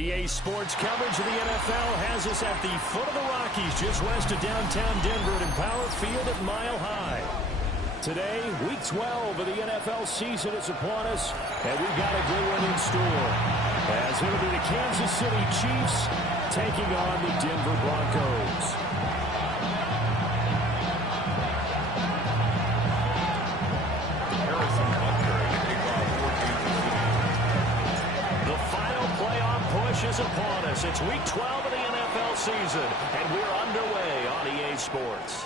EA Sports coverage of the NFL has us at the foot of the Rockies, just west of downtown Denver at Empower Field at Mile High. Today, Week 12 of the NFL season is upon us, and we've got a good one in store. As it'll be the Kansas City Chiefs taking on the Denver Broncos. Is upon us. It's Week 12 of the NFL season, and we're underway on EA Sports.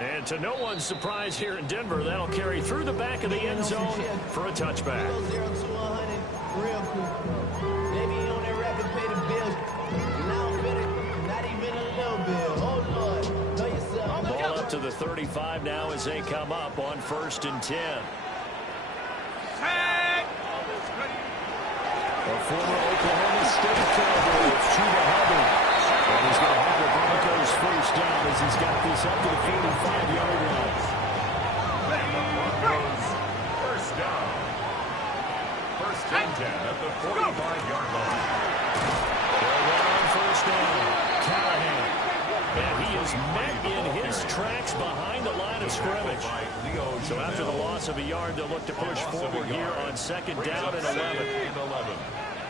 And to no one's surprise here in Denver, that'll carry through the back of the end zone for a touchback. 0 to 100, real quick. Maybe you on that rapid pay the bills. Now better, not even a little bill. Oh, Lord, know yourself. Ball up to the 35 now as they come up on 1st and 10. A former Oklahoma State Cowboy, Chuba Hubbard. And he's going to have the Broncos first down as he's got this up to the 45-yard line. First down. 1st and 10 at the 45-yard line. They'll run on 1st down. Callahan. And he is met in his tracks behind the line of scrimmage. So after the loss of a yard, they'll look to push forward here on 2nd down and 11.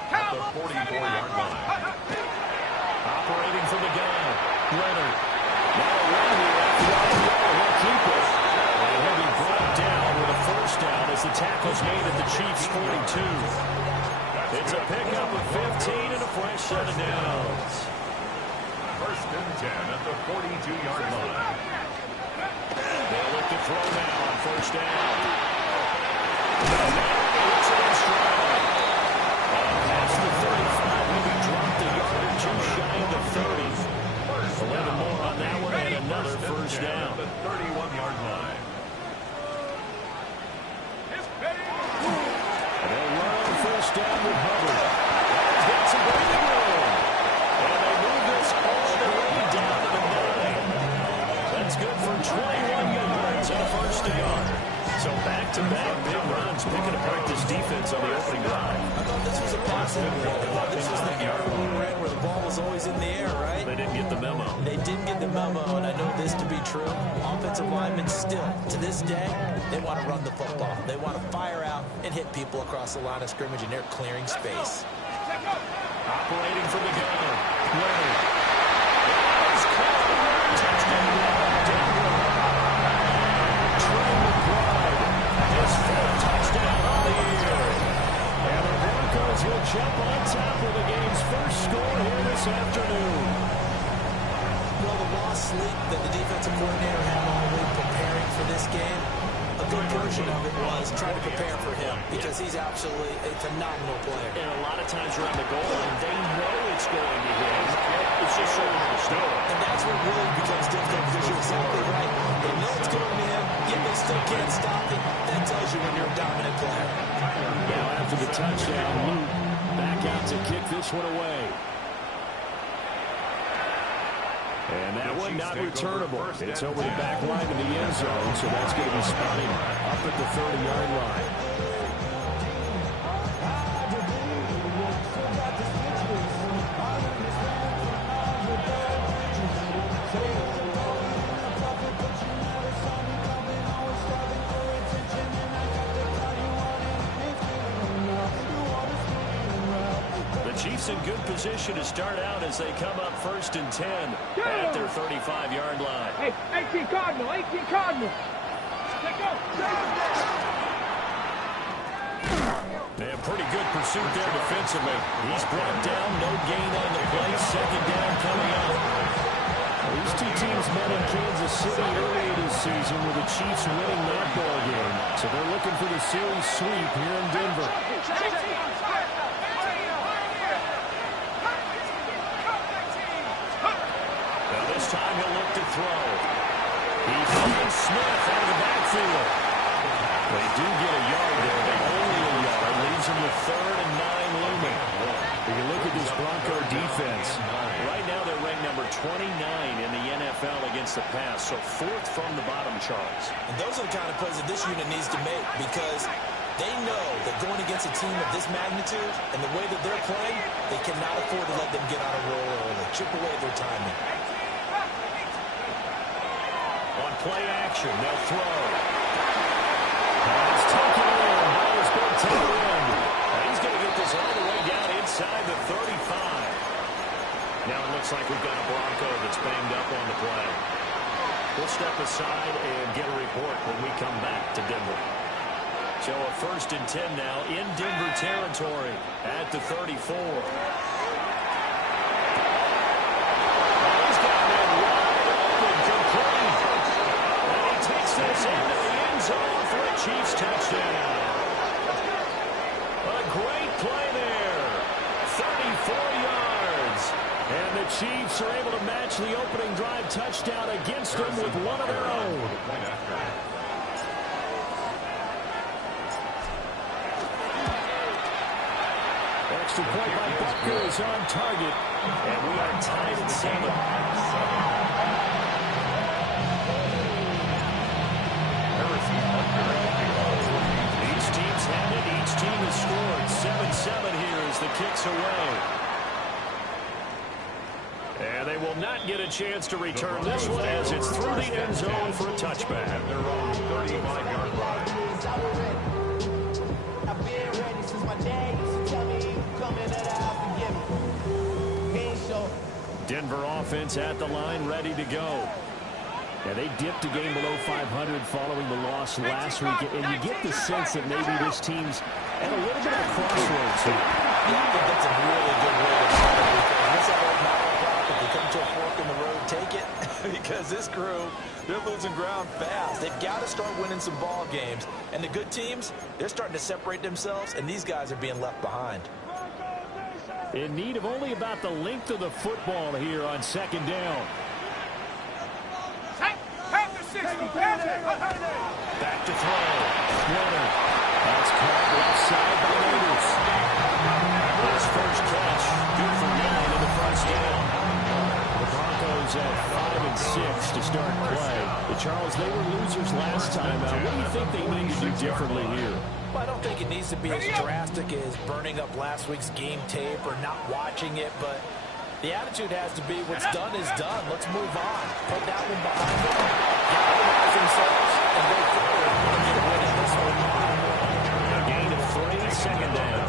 At the 44-yard line. Operating from the gun, Leonard. Now a run here after the he'll keep it. And he'll be brought down with a 1st down as the tackle's made at the Chiefs' 42. It's a pickup of 15 and a fresh set of downs. 1st and 10 at the 42-yard line. They'll look to throw now on 1st down. Hits it in stride. Past the 35, he'll be dropped a yard or two shy of the 30. 11 more on that one and another 1st down. The 31-yard line. They'll run on 1st down with Hubbard. He's got some breathing room. And they move this all the way down to the 9. That's good for 21 yards and a 1st down. So back-to-back big runs, picking apart this defense on the opening drive. I thought this was a passing play. I thought this was the era we were in where the ball was always in the air, right? They didn't get the memo. They didn't get the memo, and I know this to be true. Offensive linemen still, to this day, they want to run the football. They want to fire out and hit people across the line of scrimmage, and they're clearing space. Operating from the gun, Leonard. Touchdown, Denver. Trey McBride, his 4th touchdown on the year. And the Broncos will jump on top of the game's first score here this afternoon. Well, the lost sleep that the defensive coordinator had all week preparing for this game, a good portion of it was trying to prepare for him because he's absolutely a phenomenal player. And a lot of times around the goal line, they know it's going to hit. It's just so understood. And that's what really becomes difficult because you're exactly right. They know it's going to him, yet they still can't stop it. That tells you when you're a dominant player. Now after the touchdown, Luke back out to kick this one away. And that one not returnable. It's over the back line of the end zone, so that's going to be spotted up at the 30-yard line. Chiefs in good position to start out as they come up 1st and 10 at their 35-yard line. Hey, 18 Cardinal, 18 Cardinal. They have pretty good pursuit there defensively. He's brought down, no gain on the play. 2nd down coming up. These two teams met in Kansas City earlier this season with the Chiefs winning that ball game. So they're looking for the series sweep here in Denver. This time he'll look to throw. He finds Smith out of the backfield. They do get a yard there, but only a yard. Leaves him with 3rd and 9 looming. You can look at this Bronco defense. Right now they're ranked number 29 in the NFL against the pass, so 4th from the bottom, Charles. And those are the kind of plays that this unit needs to make because They know that going against a team of this magnitude and the way that they're playing, they cannot afford to let them get on a roll early. Chip away their timing. On play action, they'll throw. It's taken in. Ball's been taken in. He's going to get this all the way down inside the 35. Now it looks like we've got a Bronco that's banged up on the play. We'll step aside and get a report when we come back to Denver. So a 1st and 10 now in Denver territory at the 34. He's got that wide open, complete. And he takes this into the end zone for a Chiefs touchdown. A great play there. 34 yards. And the Chiefs are able to match the opening drive touchdown against them with one of their own. Extra point by Butker is on target. And we are tied at 7. Each team's had it. Each team has scored. 7-7 here as the kick's away. And they will not get a chance to return this one as it's through the end zone for a touchback. Their own 35-yard line. I've been ready since my dad used to tell me he was coming to the house to get me. He ain't sure. Denver offense at the line, ready to go. Yeah, they dipped a game below 500 following the loss last week, and you get the sense that maybe this team's at a little bit of a crossroads here. Yeah, I think that's a really good way to put it, because this is old model block. If you come to a fork in the road, take it, because this crew, they're losing ground fast. They've got to start winning some ball games, and the good teams, they're starting to separate themselves, and these guys are being left behind. In need of only about the length of the football here on 2nd down. Back to throw. Leonard. That's caught left side by Raiders. His first catch, good for 9 in the first down. The Broncos at 5 and 6 to start play. But Charles, they were losers last time out. What do you think they need to do differently here? Well, I don't think it needs to be as drastic as burning up last week's game tape or not watching it, but the attitude has to be what's done is done. Let's move on. Put that one behind them, galvanize themselves, and go forward and get a win in this one. A gain of 3, 2nd down.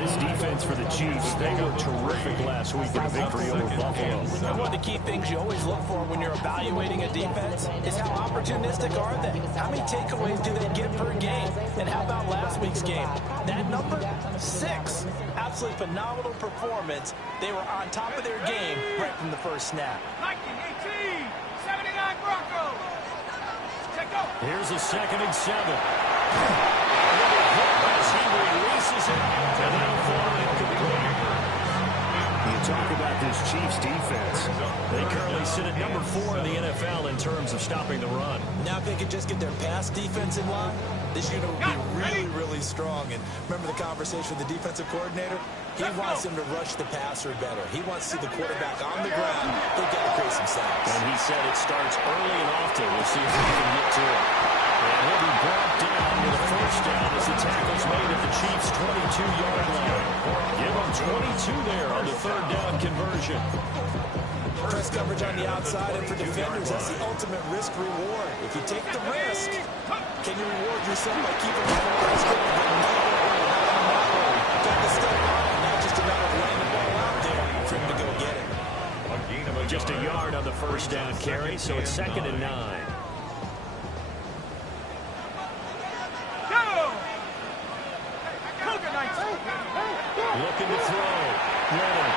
This defense for the Chiefs, they were terrific last week in a victory over Buffalo. And one of the key things you always look for when you're evaluating a defense is how opportunistic are they? How many takeaways do they get per game? And how about last week's game? That number, 6. Absolutely phenomenal performance. They were on top of their game right from the first snap. 1918, 79 Broncos. Here's a 2nd and 7. As he releases it, and they'll throw it complete. You talk about this Chiefs defense. They currently sit at number 4 in the NFL in terms of stopping the run. Now if they could just get their pass defense in line, this unit would be really, really strong. And remember the conversation with the defensive coordinator? He wants them to rush the passer better. He wants to see the quarterback on the ground. They've got to create some sacks. And he said it starts early and often. We'll see if we can get to it. And he'll be brought down with a first down as the tackle's made at the Chiefs' 22-yard line. Give them 22 there on the 3rd down conversion. Press coverage on the outside, and for defenders, that's the ultimate risk-reward. If you take the risk, can you reward yourself by keeping the ball risk and getting got to step up, not just a matter of laying the ball out there for him to go get it. Just a yard on the first down carry, so it's 2nd and 9. Looking to throw. Leonard.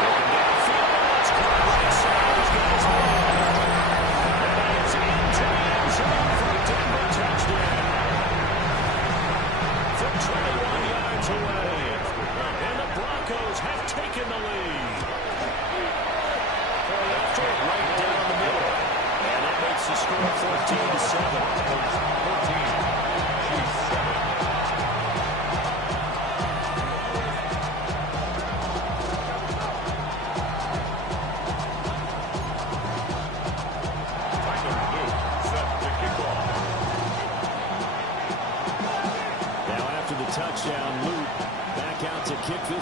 Looking downfield. It's caught right side. He's got his man. And it's into the end zone for a Denver touchdown. From 21 yards away. And the Broncos have taken the lead. They left it right down the middle. And that makes the score 14-7. 14.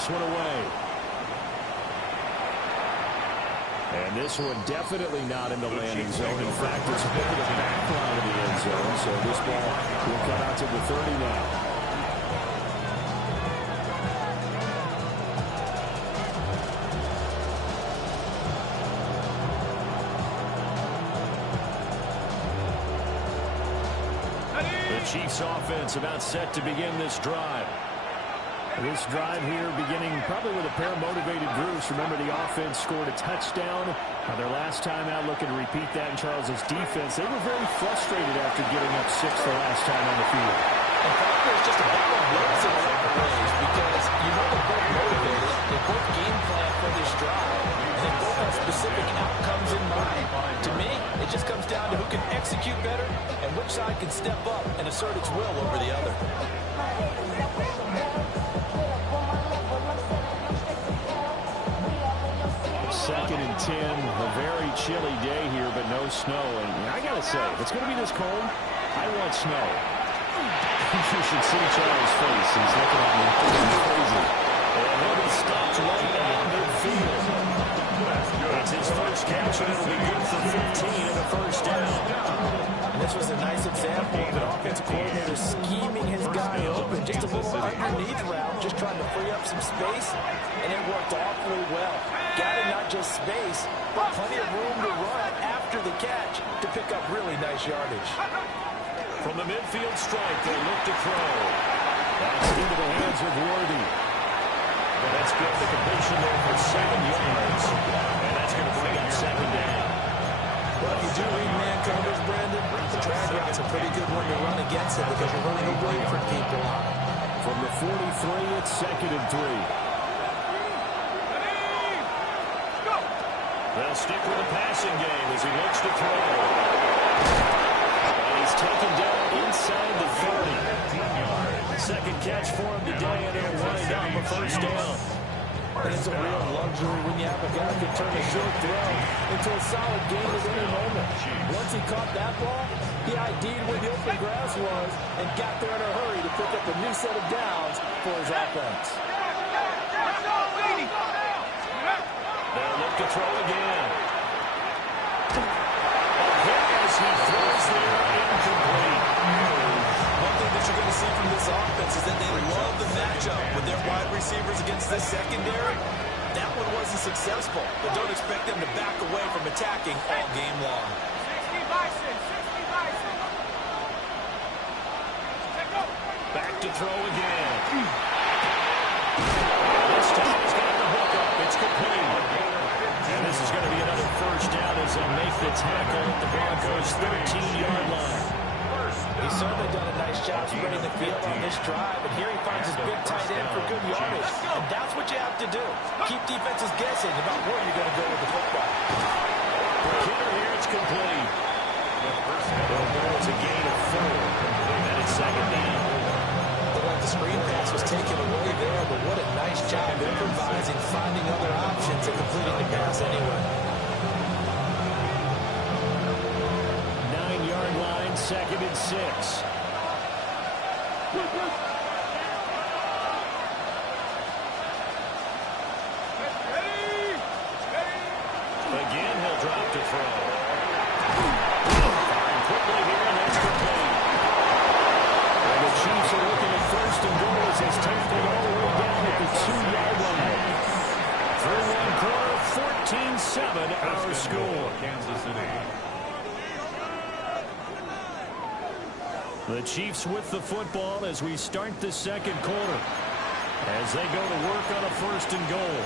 this one away. And this one definitely not in the landing zone. In fact, it's over the back line of the end zone. So this ball will come out to the 30 now. Chiefs offense about set to begin this drive. This drive here beginning probably with a pair of motivated groups. Remember, the offense scored a touchdown. Their last time out, looking to repeat that in Charles's defense. They were very frustrated after giving up 6 the last time on the field. In fact, there's just a battle of wills in a lot of ways because you know they're both motivated. They both game plan for this drive. And they both have specific outcomes in mind. To me, it just comes down to who can execute better and which side can step up and assert its will over the other. Second and 10, a very chilly day here, but no snow. And I got to say, if it's going to be this cold, I want snow. You should see Charles' face. He's looking at me crazy. And he'll be stopped right at midfield. That's his first catch, and it'll be good for 15 and a first down. And this was a nice example of an offensive coordinator scheming his guy open. Just a little underneath route, just trying to free up some space, and it worked awfully well. Got not just space, but plenty of room to run after the catch to pick up really nice yardage. From the midfield strike, they look to throw. That's into the hands of Worthy. But that's good. The completion there for 7 yards. And that's going to bring up second down. Well, if you do read man coverage, Brandon, the drag route's a pretty good one to run against it because you're running away from people on it. From the 43, it's second and 3. They'll stick with the passing game as he looks to throw. And he's taken down inside the 30. Second catch for him today, and he'll wind up a first down. And it's a real luxury when you have a guy who can turn a short throw into a solid gain at any moment. Once he caught that ball, he ID'd where the open grass was and got there in a hurry to pick up a new set of downs for his offense. They'll look to throw again. A hit as he throws there, incomplete. One thing that you're going to see from this offense is that they love the matchup with their wide receivers against this secondary. That one wasn't successful, but don't expect them to back away from attacking all game long. 60 Bison, 60 Bison. Back to throw again. This time he's got the hook up. It's complete. And this is going to be another first down as they make the tackle at the Broncos' 13-yard line. He's certainly done a nice job spreading the field on this drive, and here he finds his big tight end for good yardage. And that's what you have to do. Keep defenses guessing about where you're going to go with the football. The kicker here, it's complete. It's a gain of 4. And it's second down. Looked like the screen pass was taken away there, but what a nice job improvising, finding other options, and completing the pass anyway. 9-yard line, second and 6. Again, he'll drop to throw. Firing quickly here, and that's complete. And the Chiefs are looking at first and goal as he's tackled all the way down at the 2-yard line. Through one quarter, 14-7 our score. Kansas City. The Chiefs with the football as we start the second quarter. As they go to work on a first and goal.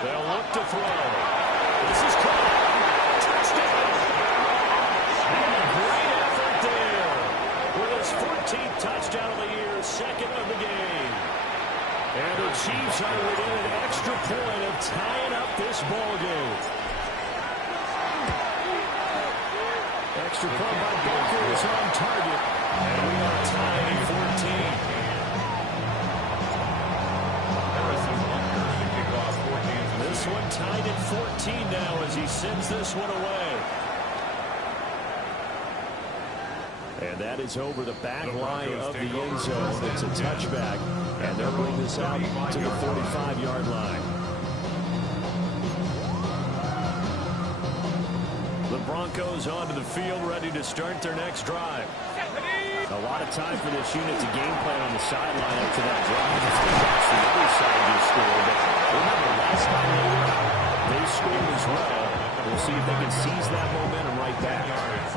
They'll look to throw. This is caught. Touchdown. And a great effort there. With his 14th touchdown of the year, second of the game. And the Chiefs are within an extra point of tying up this ball game. extra point by Baker is on target. And we are tied at 14. This one tied at 14 now as he sends this one away. And that is over the back line of the end zone. It's a touchback. And they'll bring this out to the 45-yard line. The Broncos onto the field, ready to start their next drive. A lot of time for this unit to game plan on the sideline up to that drive. The other side just scored, but remember, last time they scored as well. We'll see if they can seize that momentum right back.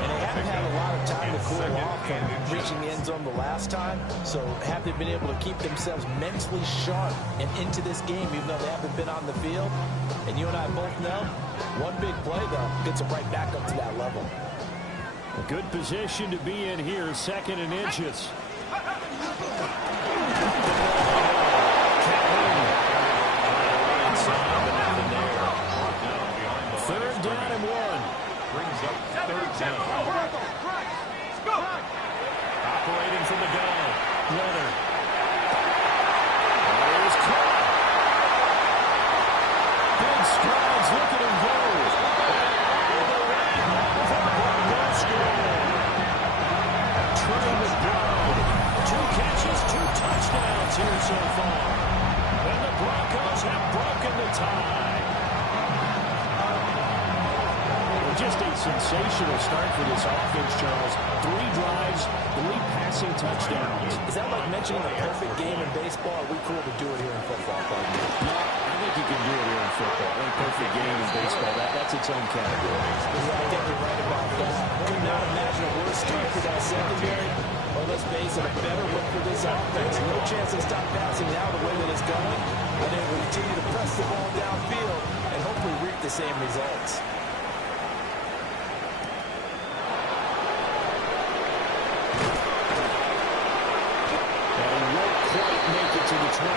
And they haven't had a lot of time to cool off from reaching the end zone the last time, so have they been able to keep themselves mentally sharp and into this game, even though they haven't been on the field? And you and I both know, one big play, though, gets them right back up to that level. A good position to be in here, second and inches. Third down and one. Brings up third down. Operating from the gun. Leonard. There's caught. Big strides. Look at him go. Trey McBride. 2 catches, 2 touchdowns here so far. And the Broncos have broken the tie. Just a sensational start for this offense, Charles. 3 drives, 3 passing touchdowns. Is that like mentioning the perfect game in baseball? Are we cool to do it here in football? No, I think you can do it here in football. A perfect game in baseball, that's its own category. Yeah, I think you're right about that. Could not imagine a worse start for that secondary. Well, let's face it, a better look for this offense. No chance to stop passing now the way that it's going. And they will continue to press the ball downfield and hopefully reap the same results. To the 25.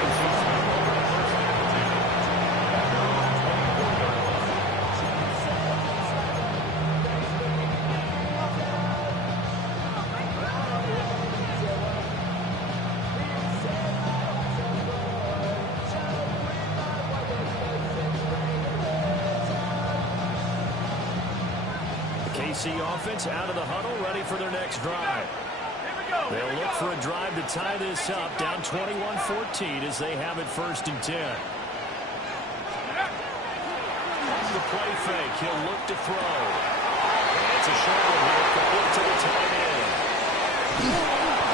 KC offense out of the huddle, ready for their next drive. They'll look for a drive to tie this up, down 21-14 as they have it 1st and 10. The play fake, he'll look to throw. It's a short one here, complete to the tight end.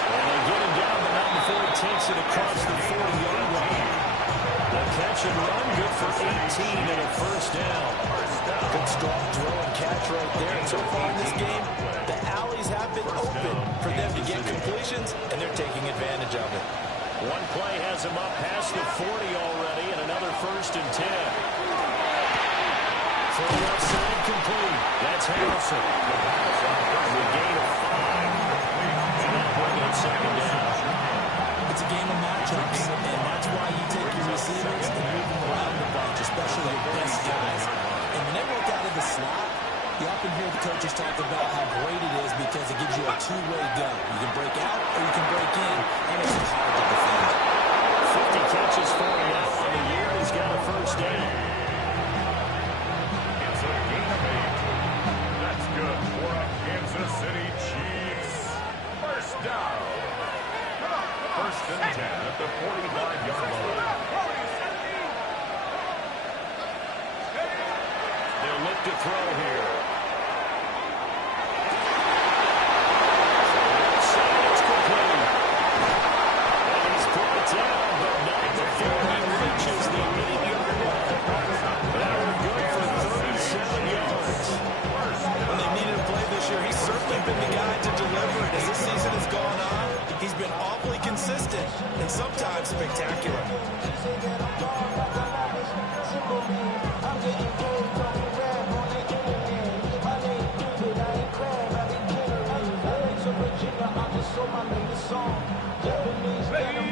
And they get him down, but not before he takes it across the 40-yard line. The catch and run, good for 18 and a 1st down. Good strong throw and catch right there. And so far in this game, the alleys have been open for them to get completions, and they're taking advantage of it. One play has him up past the 40 already, and another 1st and 10. For the left side, complete. That's Harrison. The gain of 5. And they'll bring it 2nd down. It's a game of matchups, and that's why you take your receivers and move them around the bunch, especially your best guys. And when they work out of the slot, you often hear the coaches talk about how great it is because it gives you a 2-way go. You can break out or you can break in, and it's hard to defend. 50 catches for him now on the year. He's got a 1st down. It's a gain of 8. That's good for a Kansas City Chiefs. 1st down. 1st and 10 at the 45-yard line. They'll look to throw here. It's complete. And he's brought down, but not before he reaches the 8-yard line. That would go for 37 yards. When they needed a play this year, he's certainly been the guy to deliver it. As this season has gone on, he's been awfully consistent and sometimes spectacular.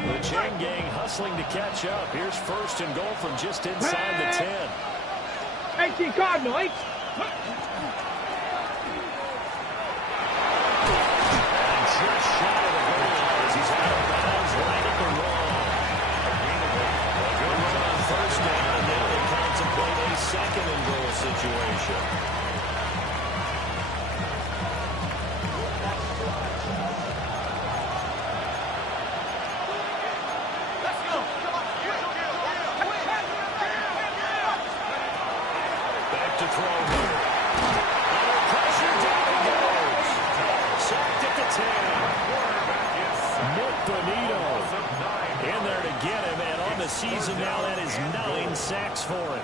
The chain gang hustling to catch up. Here's 1st and goal from just inside the 10. 18 Cardinal, 8. Bonito in there to get him, and on the season now, that is 9 sacks for him.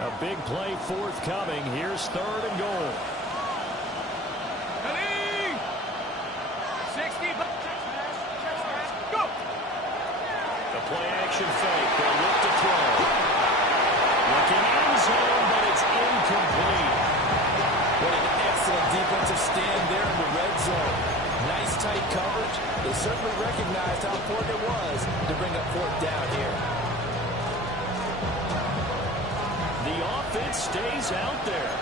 A big play forthcoming. Here's 3rd and goal. 60. Go. The play action fake. They look to throw. Looking end zone, but it's incomplete. What an excellent defensive stand there in the red zone. Nice tight coverage. They certainly recognized how important it was to bring up 4th down here. The offense stays out there.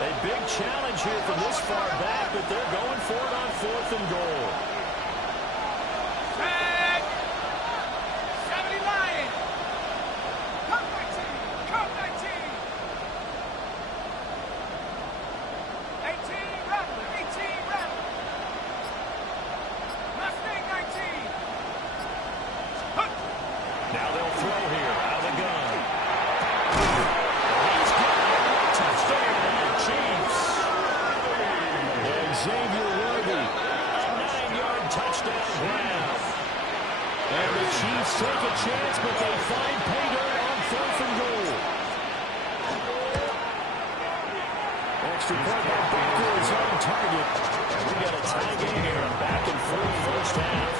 A big challenge here from this far back, but they're going for it on 4th and goal. 70 Lions. Come 19. Come 19. 18 Rattler. 18 Rattler. Mustang 19. Hunt. Now they'll throw here out of the gun. He's got it. Touchdown, Chiefs. Xavier Worthy, a 9-yard touchdown grab. And the Chiefs take a chance, but they find pay dirt on 4th and goal. Extra point by Baker is on target. And we got a tie game here, a back and forth first half.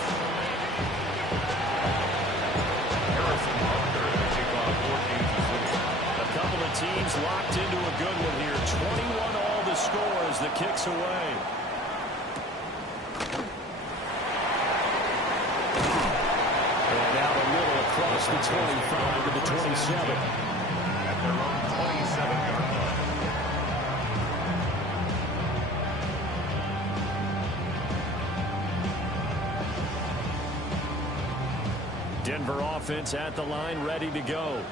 Harrison Hunter to kick off for Kansas City. A couple of teams locked into a good one here. 21 all the score as the kick's away. And out a little across the 25 to the 27. At their own 27-yard line. Denver offense at the line, ready to go.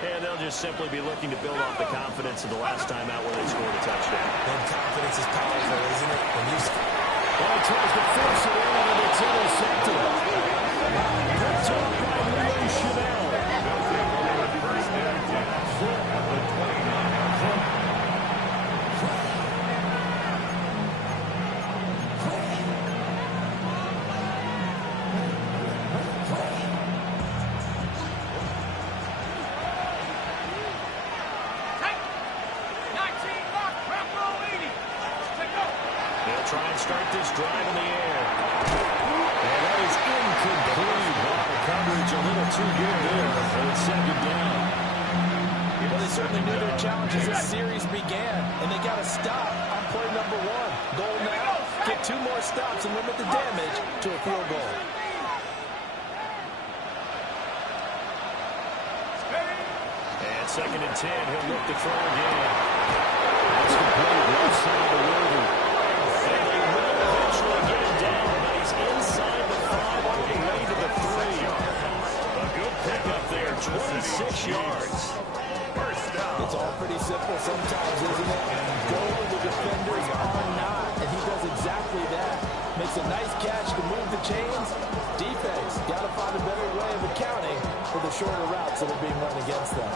And they'll just simply be looking to build off the confidence of the last time out where they scored a touchdown. And confidence is powerful, isn't it? When you Well, he tries to force it in, and it's intercepted. Picked up by Leo Chanel. First and 10 at the 29. Try and start this drive in the air. And that is incomplete. Wow, coverage a little too good there. And it's 2nd down. Well, they certainly knew their challenge as this series began, and they got to stop on play number 1. Goal now, get 2 more stops and limit the damage to a field goal. And 2nd and 10, he'll look to throw again. That's complete left side of Worthy. And they will eventually get him down, but he's inside the 5 on the way to the 3. A good pickup there, 26 yards. It's all pretty simple sometimes, isn't it? Go where the defenders are not, and he does exactly that. Makes a nice catch to move the chains. Defense, got to find a better way of accounting for the shorter routes that are being run against them.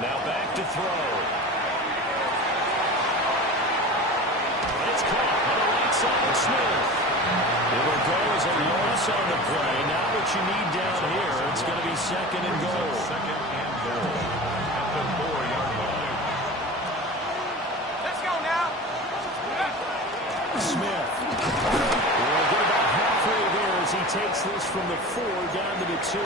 Now back to throw. It's caught on the right side of Smith. It'll go as a loss on the play. Now what you need down here, it's going to be 2nd and goal. 2nd and goal at the 4-yard line. Let's go now. Smith. We'll get about halfway there as he takes this from the 4 down to the 2.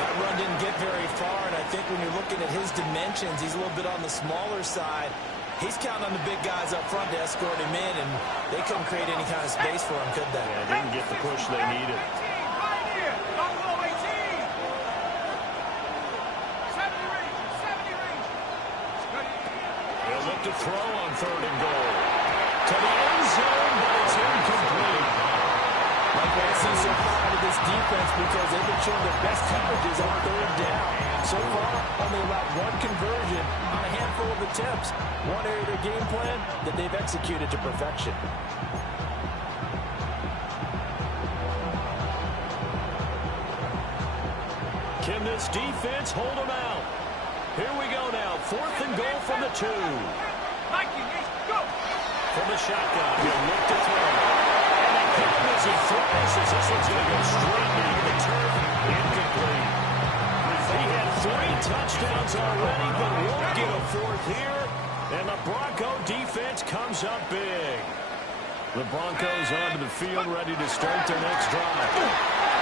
That run didn't get very far, and I think when you're looking at his dimensions, he's a little bit on the smaller side. He's counting on the big guys up front to escort him in, and they couldn't create any kind of space for him, could they? Yeah, didn't get the push they needed. He'll look to throw on 3rd and goal. To the end zone, but it's incomplete. Like what I see so far out of this defense, because they've been showing their best coverages on 3rd down. So far, only allowed 1 conversion on a handful of attempts. One area of their game plan that they've executed to perfection. Can this defense hold them out? Here we go now. 4th and goal from the 2. From the shotgun, he'll look to throw. And they pick him as he throws, as this one's going to go straight down to the turf. Incomplete. He had 3 touchdowns already, but won't get a 4th here. And the Bronco defense comes up big. The Broncos onto the field, ready to start their next drive.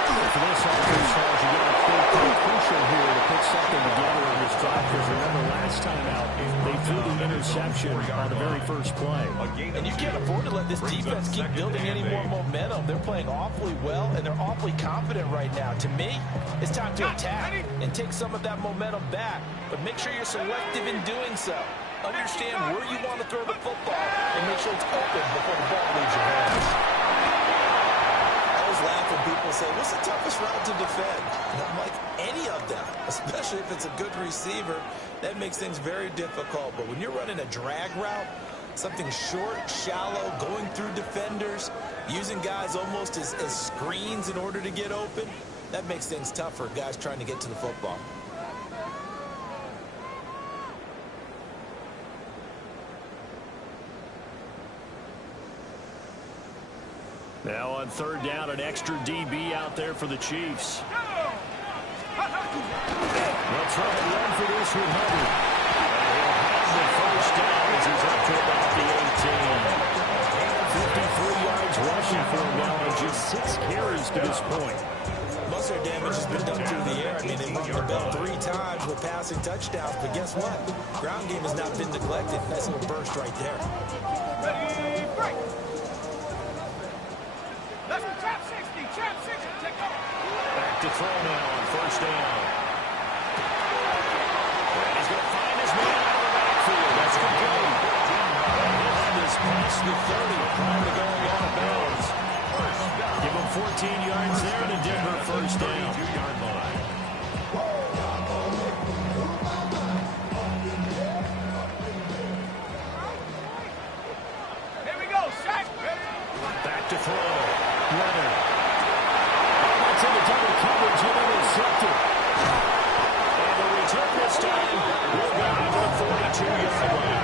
For this offense, you got to think pretty crucial here to put something together in this drive, because remember last time out, they threw the interception on the very first play. And you can't afford to let this defense keep building any more momentum. They're playing awfully well, and they're awfully confident right now. To me, it's time to attack and take some of that momentum back, but make sure you're selective in doing so. Understand where you want to throw the football and make sure it's open before the ball leaves your hands. I always laugh when people say, what's the toughest route to defend? And I'm like, any of them, especially if it's a good receiver. That makes things very difficult. But when you're running a drag route, something short, shallow, going through defenders, using guys almost as screens in order to get open, that makes things tough for guys trying to get to the football. Now on 3rd down, an extra DB out there for the Chiefs. They'll try to run for this with Hubbard. And he'll have the 1st down as he's up to about the 18. 53 yards rushing for him now on just 6 carries to this point. Most of their damage has been done through the air. I mean, they run the bell 3 times with passing touchdowns, but guess what? Ground game has not been neglected. Nice little burst right there. Ready, break. Let's go, trap 60, take off. Back to throw now on 1st down. And he's going to find his man out of the backfield. That's complete. He'll have this past the 30 prior to going out of bounds. Give him 14 yards there and a Denver 1st down. 2-yard line. Here we go, Shaq. Back to throw. Leonard. That's into double coverage and intercepted. And the return this time will go to the 42-yard line.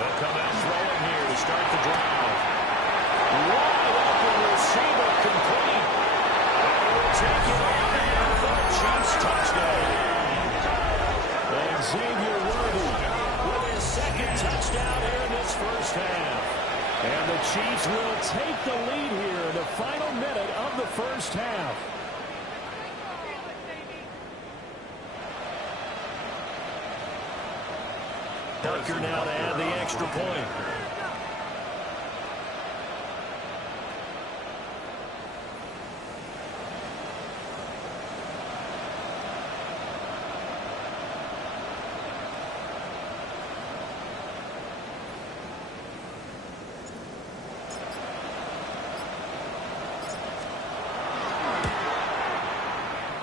They'll come out throwing here to start the drive. Wide open receiver complete. And we'll take it on in for the Chiefs touchdown. And Xavier Worthy with his 2nd touchdown here in this 1st half. And the Chiefs will take the lead here in the final minute of the 1st half. Parker now to add the extra point.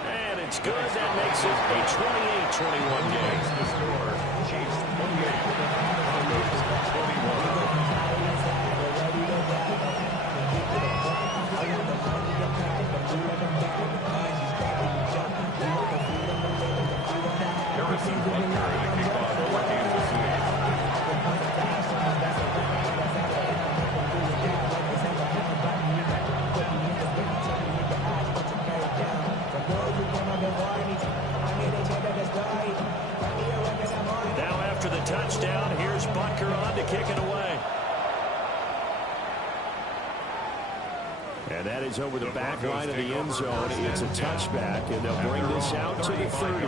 And it's good. That makes it a 28-21 game. The score, Chiefs 21. Harrison Butker to kick off 4 games this touchdown. Here's Butker on to kick it away. And that is over the back line of the end zone. It's a touchback, and they'll bring this out to the 30.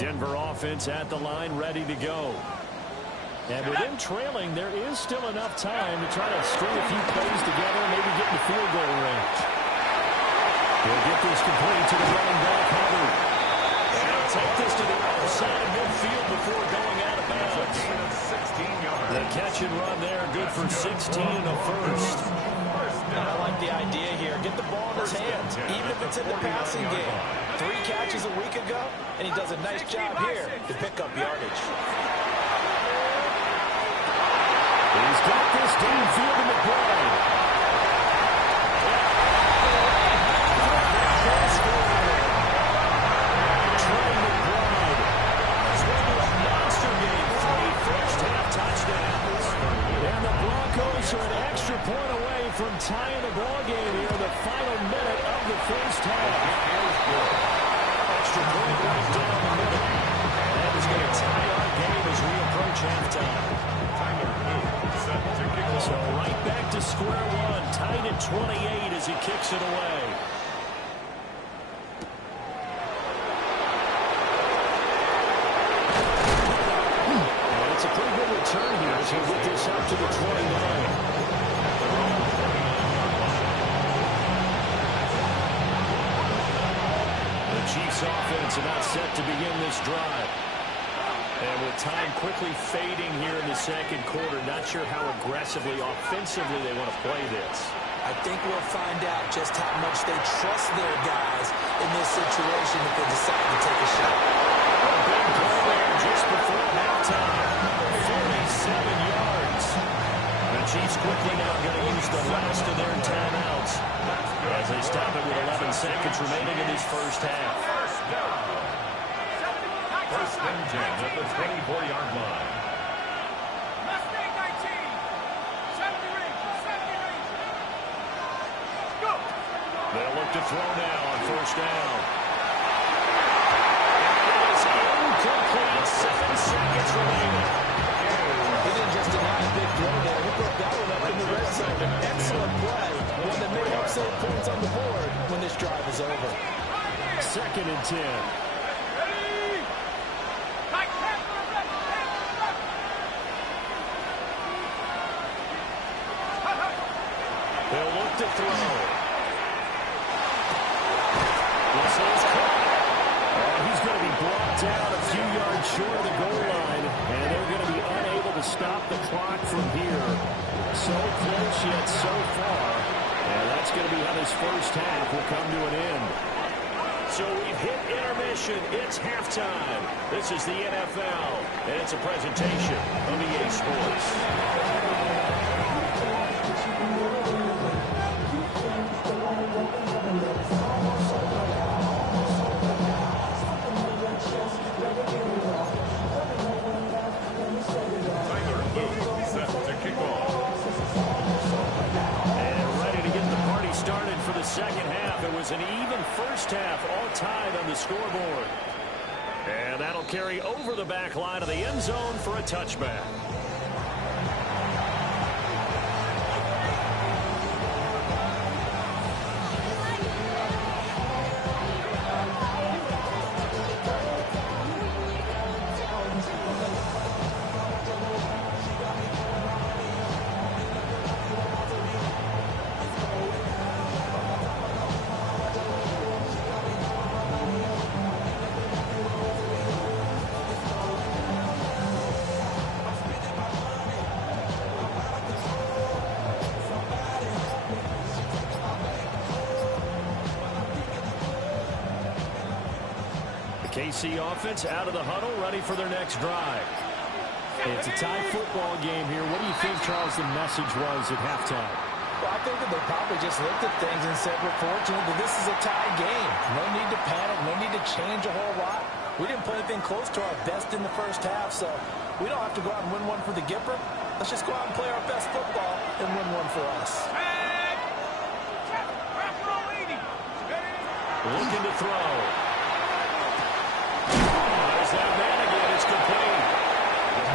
Denver offense at the line, ready to go. And with them trailing, there is still enough time to try to string a few plays together and maybe get in the field goal range. He'll get this complete to the running back, Hubbard. And he'll take this to the outside of midfield before going out of bounds. The catch and run there, good for 16 and a first. I like the idea here. Get the ball in his hands, even if it's in the passing game. 3 catches a week ago, and he does a nice job here to pick up yardage. He's got this downfield to McBride. Trey McBride has won a monster game. 3 first-half touchdowns. And the Broncos are an extra point away from tying the ball game here in the final minute of the first half. Extra point right down the middle. That is going to tie our game as we approach halftime. So right back to square one, tied at 28 as he kicks it away. And it's a pretty good return here as he'll get this up to the 29. The Chiefs offense about set to begin this drive. And with time quickly fading here in the second quarter, not sure how aggressively, offensively they want to play this. I think we'll find out just how much they trust their guys in this situation if they decide to take a shot. A big play there just before halftime. 47 yards. The Chiefs quickly now going to use the last of their timeouts as they stop it with 11 seconds remaining in this first half. First and 10 at the 24-yard line. Mustang 19. 70 Rangers. 70 Rangers. Go. They'll look to throw now on first down. And it is incomplete. 7 seconds remaining. He didn't just deny a big throw there. He put that one up in the red zone. An excellent play. One that may help save points on the board when this drive is over. Second and 10. They'll look to throw. Whistle's caught. Oh, he's going to be brought down a few yards short of the goal line, and they're going to be unable to stop the clock from here. So close yet so far, and that's going to be how this first half will come to an end. So we've hit intermission. It's halftime. This is the NFL, and it's a presentation of EA Sports. Second half, it was an even first half, all tied on the scoreboard. And that'll carry over the back line of the end zone for a touchback. KC offense out of the huddle, ready for their next drive. It's a tie football game here. What do you think, Charles, the message was at halftime? Well, I think that they probably just looked at things and said, we're fortunate that this is a tie game. No need to panic, no need to change a whole lot. We didn't play anything close to our best in the first half, so we don't have to go out and win one for the Gipper. Let's just go out and play our best football and win one for us. Looking to throw. There's that man again. It's complete.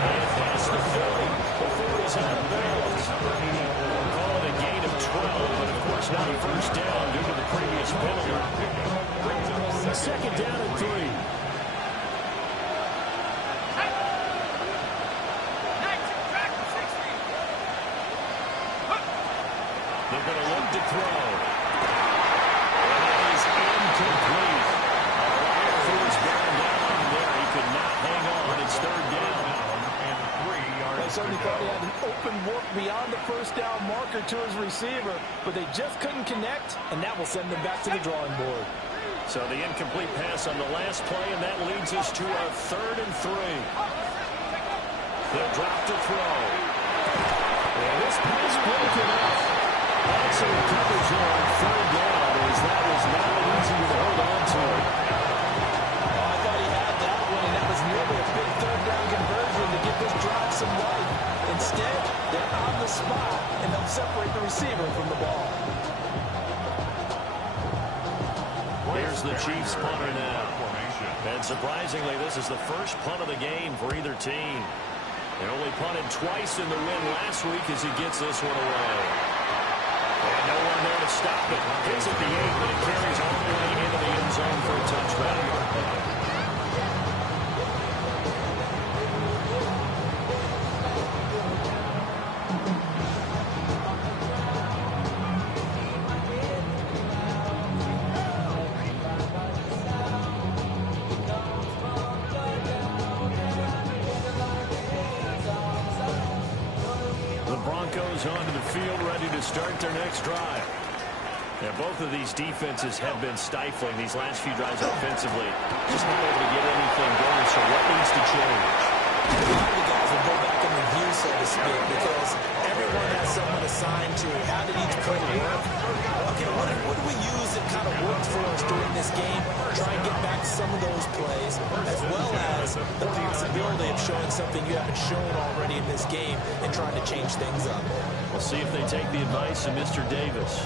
And past the 40 before he's out of bounds. We'll call it a gain of 12, but of course not a first down due to the previous penalty. Second down and 3. They're going to look to throw. And it is incomplete. All threw his down there. He could not hang on. It's third down. And 3 yards. They certainly thought he had an open look beyond the first down marker to his receiver, but they just couldn't connect, and that will send them back to the drawing board. So the incomplete pass on the last play, and that leads us to our 3rd and 3. They'll drop to throw. And this pass broken up. Excellent coverage here on 3rd down, as that was not easy to hold on to. Oh, I thought he had that one, and that was nearly a big 3rd down conversion to give this drive some life. Instead, they're on the spot and help separate the receiver from the ball. Here's the Chiefs punter now. And surprisingly, this is the first punt of the game for either team. They only punted twice in the win last week as he gets this one away. And no one there to stop it. Hits at the 8, but it carries all the way into the end zone for a touchback. Broncos onto the field, ready to start their next drive. Now, both of these defenses have been stifling these last few drives offensively. Just not able to get anything going, so what needs to change? A lot of the guys will go back in review, so to speak, because everyone has someone assigned to how did each play work. Okay, what do we use that kind of worked for us during this game? Try and get back to some of those plays, as well as the possibility of showing something you haven't shown already in this game and trying to change things up. We'll see if they take the advice of Mr. Davis.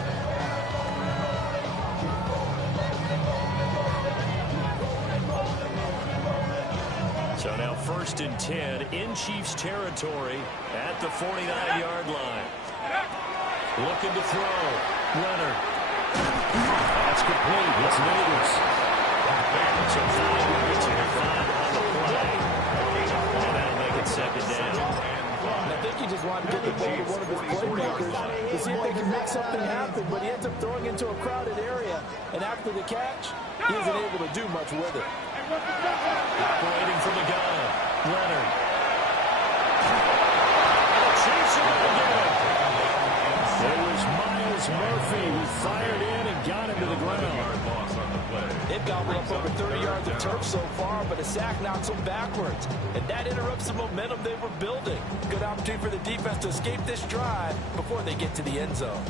So now 1st and 10 in Chiefs territory at the 49-yard line. Looking to throw. Leonard. That's complete. It's Natives. So 5 yards here, 5 on the play. And that'll make it 2nd down. And I think he just wanted to get the ball to one of his playmakers to see if they can make something happen, but he ends up throwing into a crowded area. And after the catch, he isn't able to do much with it. Operating from the gun. Leonard. And the Chiefs are going to get him. It was Myles Murphy who fired in and got him to the ground. They've gobbled up over 30 yards of turf so far, but a sack knocks them backwards. And that interrupts the momentum they were building. Good opportunity for the defense to escape this drive before they get to the end zone.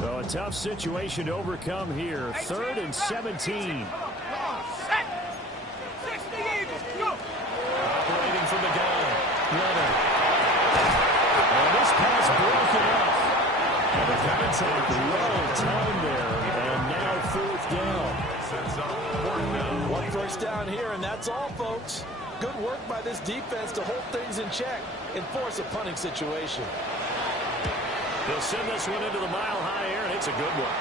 So a tough situation to overcome here. 3rd and 17. Operating from the gun. Leonard. And this pass broken up. And the contact well timed there. And now 4th down. One first down here, and that's all, folks. Good work by this defense to hold things in check and force a punting situation. They'll send this one into the mile-high air, and it's a good one.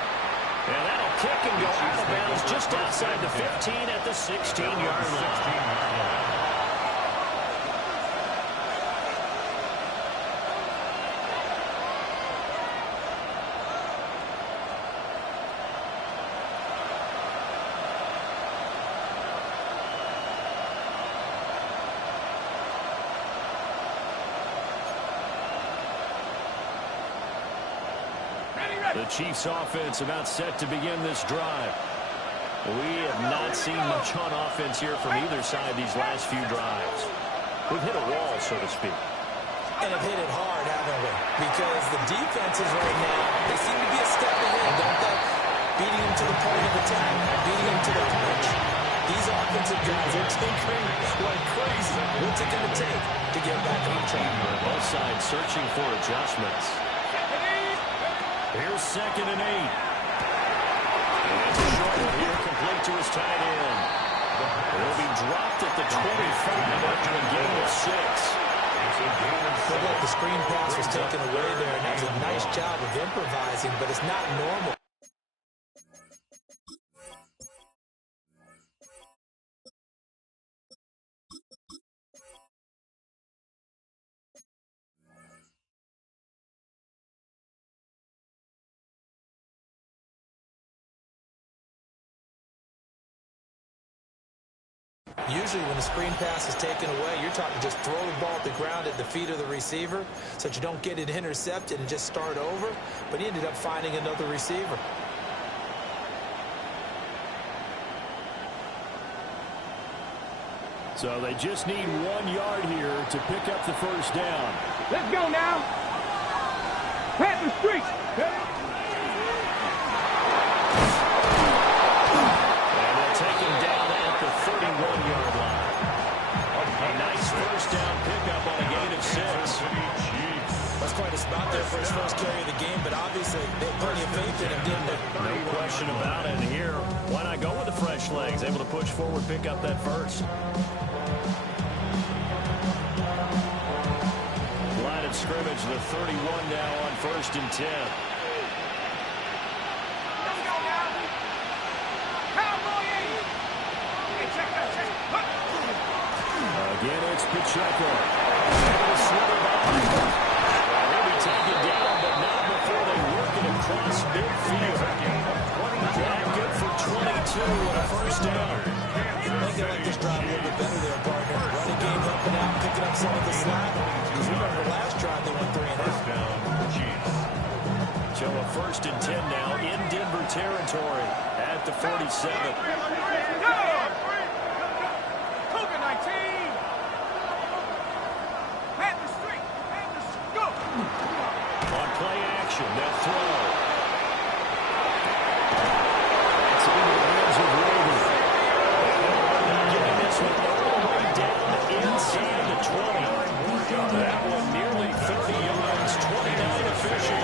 And that'll kick and go out of bounds just outside the 15 at the 16-yard line. The Chiefs offense about set to begin this drive. We have not seen much on offense here from either side these last few drives. We've hit a wall, so to speak. And have hit it hard, haven't we? Because the defenses right now, they seem to be a step ahead, don't they? Beating them to the point of attack, beating them to the punch. These offensive guys are tinkering like crazy. What's it going to take to get back on track? Both sides searching for adjustments. Here's 2nd and 8. And a short one here, complete to his tight end. He'll be dropped at the 25 after a gain of 6. Looked like the screen pass was taken away there, and that was a nice job of improvising, but it's not normal. Usually when a screen pass is taken away, you're taught to just throw the ball at the ground at the feet of the receiver so that you don't get it intercepted and just start over. But he ended up finding another receiver. So they just need 1 yard here to pick up the first down. Let's go now. Plant the street. And they'll take him down at the 31-yard line. A nice first down pickup on a gain of 6. That's quite a spot there for his first carry of the game, but obviously they had plenty of faith in him, didn't they? No question about it. And here, why not go with the fresh legs? Able to push forward, pick up that first. Line of scrimmage, the 31 now on 1st and 10. Again, it's Pacheco. He'll be taken down, but not before they work it across midfield. That good for 22 and a first down. I think they like this drive a little bit better there, partner. Running game helping out, picking up some of the slack. Because remember, last drive they went 3 and out. So a 1st and 10 now in Denver territory at the 47. They'll throw. It's into the hands of Raven. Getting this one all the way down inside the 20. That one nearly 30 yards, 29 official.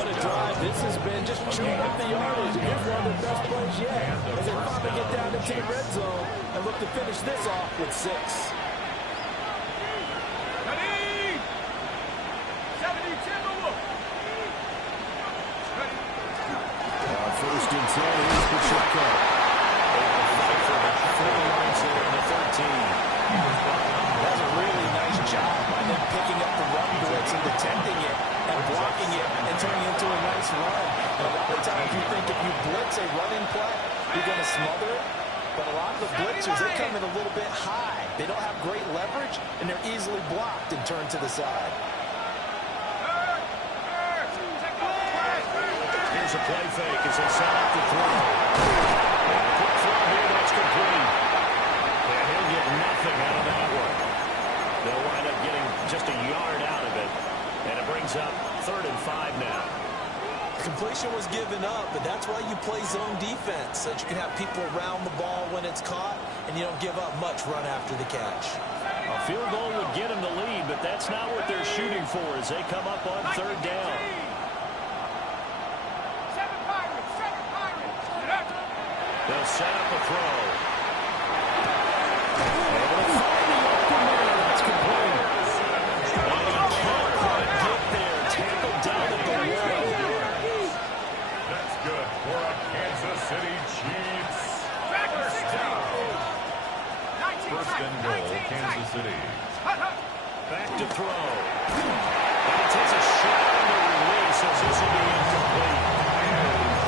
What a drive. This has been just chewing up the yardage. And here's one of the best plays yet. As they finally get down into the red zone and look to finish this off with 6. 1st and 10, here's Pacheco. Fight for the 4 yards there in the 13. That's a really nice job by them picking up the run blitz and detecting it and blocking it and turning it into a nice run. And a lot of times you think if you blitz a running play, you're going to smother it. But a lot of the blitzers, they come in a little bit high. They don't have great leverage, and they're easily blocked and turned to the side. Here's a play fake as they set up the throw. And a quick throw here, that's complete. And he'll get nothing out of that one. They'll wind up getting just a yard out of it. And it brings up 3rd and 5 now. Completion was given up, but that's why you play zone defense, so that you can have people around the ball when it's caught, and you don't give up much run after the catch. A field goal would get them the lead, but that's not what they're shooting for as they come up on 3rd down. They'll set up a throw. Able to find the open man. That's complete. And he can't quite get there. Tackled down at the wall. That's good for a Kansas City Chiefs. First down. 1st and goal, Kansas City. Back to throw. And he takes a shot on the release as this will be incomplete.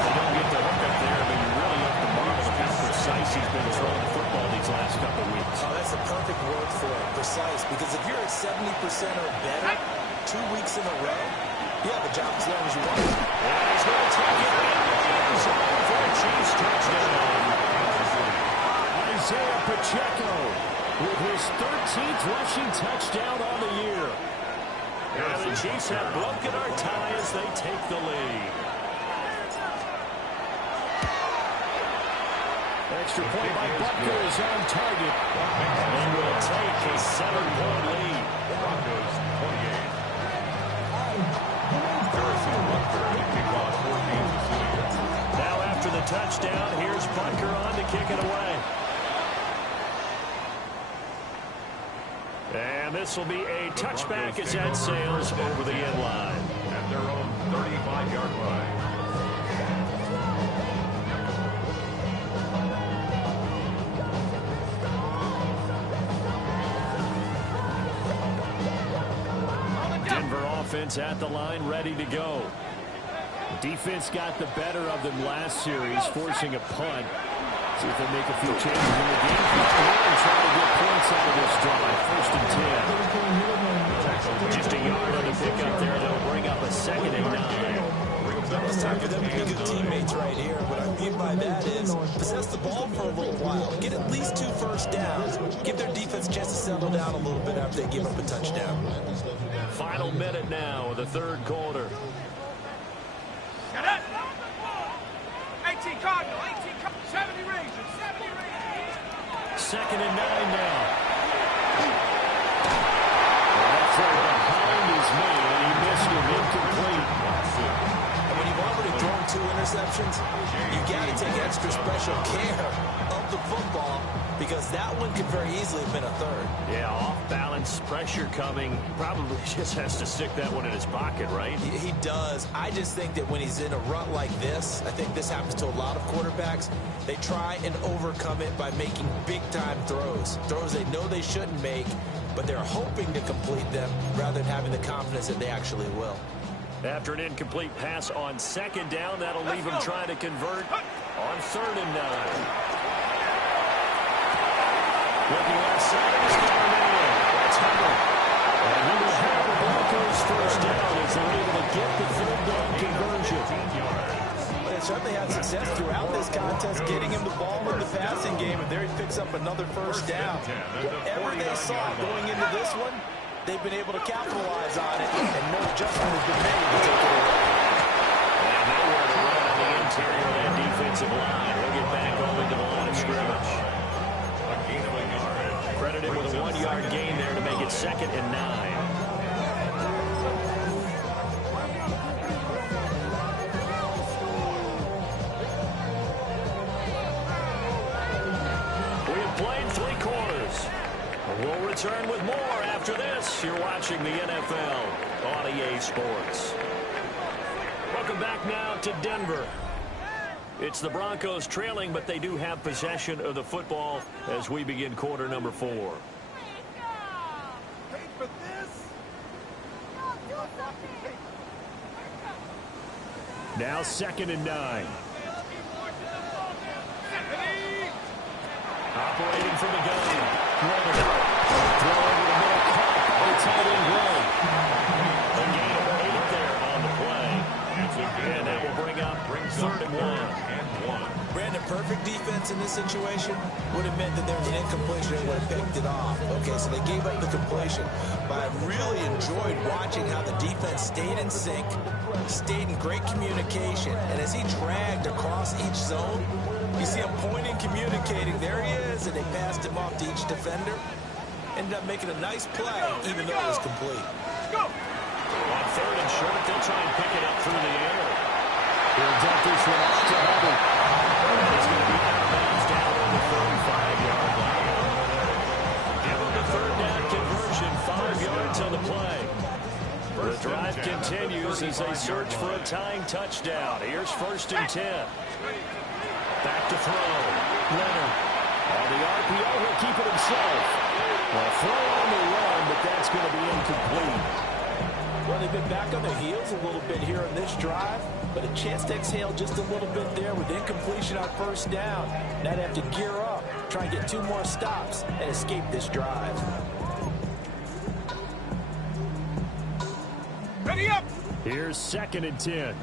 They don't get the hook up there, but you really have to marvel at how precise he's been throwing the football these last couple of weeks. Oh, that's the perfect word for it, precise. Because if you're at 70% or better 2 weeks in a row, Yeah, the job as long as you want. And he's going to take it in the end zone for a Chiefs touchdown. Isaiah Pacheco with his 13th rushing touchdown on the year. And the Chiefs have broken our tie as they take the lead. Extra point by Butker is on target. And will take a 7-point lead. Broncos 28. Harrison Butker to kick off for Kansas City. Now after the touchdown, here's Butker on to kick it away. And this will be a touchback as that sails over the end line. At their own 35-yard line. Denver offense at the line, ready to go. Defense got the better of them last series, forcing a punt. See if they make a few changes in the game plan and try to get points out of this drive. 1st and 10. Just a yard on the pickup there. They'll bring up a 2nd and 9. It's time for them to be good teammates right here. What I mean by that is possess the ball for a little while. Get at least 2 first downs. Give their defense a chance to settle down a little bit after they give up a touchdown. Final minute now of the 3rd quarter. Get it. 18 Cardinal, 70 Rangers, 70 Rangers. 2nd and 9 now. That throw behind his man, and he missed it, incomplete. And when you've already thrown 2 interceptions, you got to take extra special care of the football because that one could very easily have been a 3rd. Yeah, off-balance, pressure coming. Probably just has to stick that one in his pocket, right? He does. I just think that when he's in a rut like this, I think this happens to a lot of quarterbacks, they try and overcome it by making big-time throws. Throws they know they shouldn't make, but they're hoping to complete them rather than having the confidence that they actually will. After an incomplete pass on 2nd down, that'll leave him trying to convert on 3rd and 9. Looking outside of his corner. That's Hunter. And he will have the Broncos 1st down as they're able to get the 3rd down conversion. They certainly had success throughout this contest, getting him the ball in the passing game, and there he picks up another 1st down. Whatever they saw going into this one, they've been able to capitalize on it, and no adjustment has been made to take it away. And nowhere to run on the interior of that defensive line. We'll get back over to the line of scrimmage. Credited with a 1-yard gain there to make it 2nd and 9. We have played 3 quarters. We'll return with more after this. You're watching the NFL on EA Sports. Welcome back now to Denver. It's the Broncos trailing, but they do have possession of the football as we begin quarter number 4. Wait for this. Now 2nd and 9. Operating from the gun. Throw over the middle. Caught. Tight end Gray. A gain of 8 there on the play. And that will bring up 3rd and 1. Brandon, perfect defense in this situation would have meant that there was an incompletion and would have picked it off. Okay, so they gave up the completion. But I really enjoyed watching how the defense stayed in sync, stayed in great communication, and as he dragged across each zone, you see him pointing, communicating. There he is, and they passed him off to each defender. Ended up making a nice play, even though it was complete. Go. On 3rd and short, they'll try and pick it up through the air. He'll dump this one off to Hubbard. It's going to be out of bounds down on the 35-yard line. Give him the 3rd down conversion, 5 yards on the play. The drive continues as they search for a tying touchdown. Here's 1st and 10. Back to throw. Leonard. On the RPO, he'll keep it himself. Well, throw on the run, but that's going to be incomplete. Well, they've been back on their heels a little bit here in this drive, but a chance to exhale just a little bit there with incompletion on 1st down. Now they have to gear up, try and get 2 more stops, and escape this drive. Ready up. Here's 2nd and 10.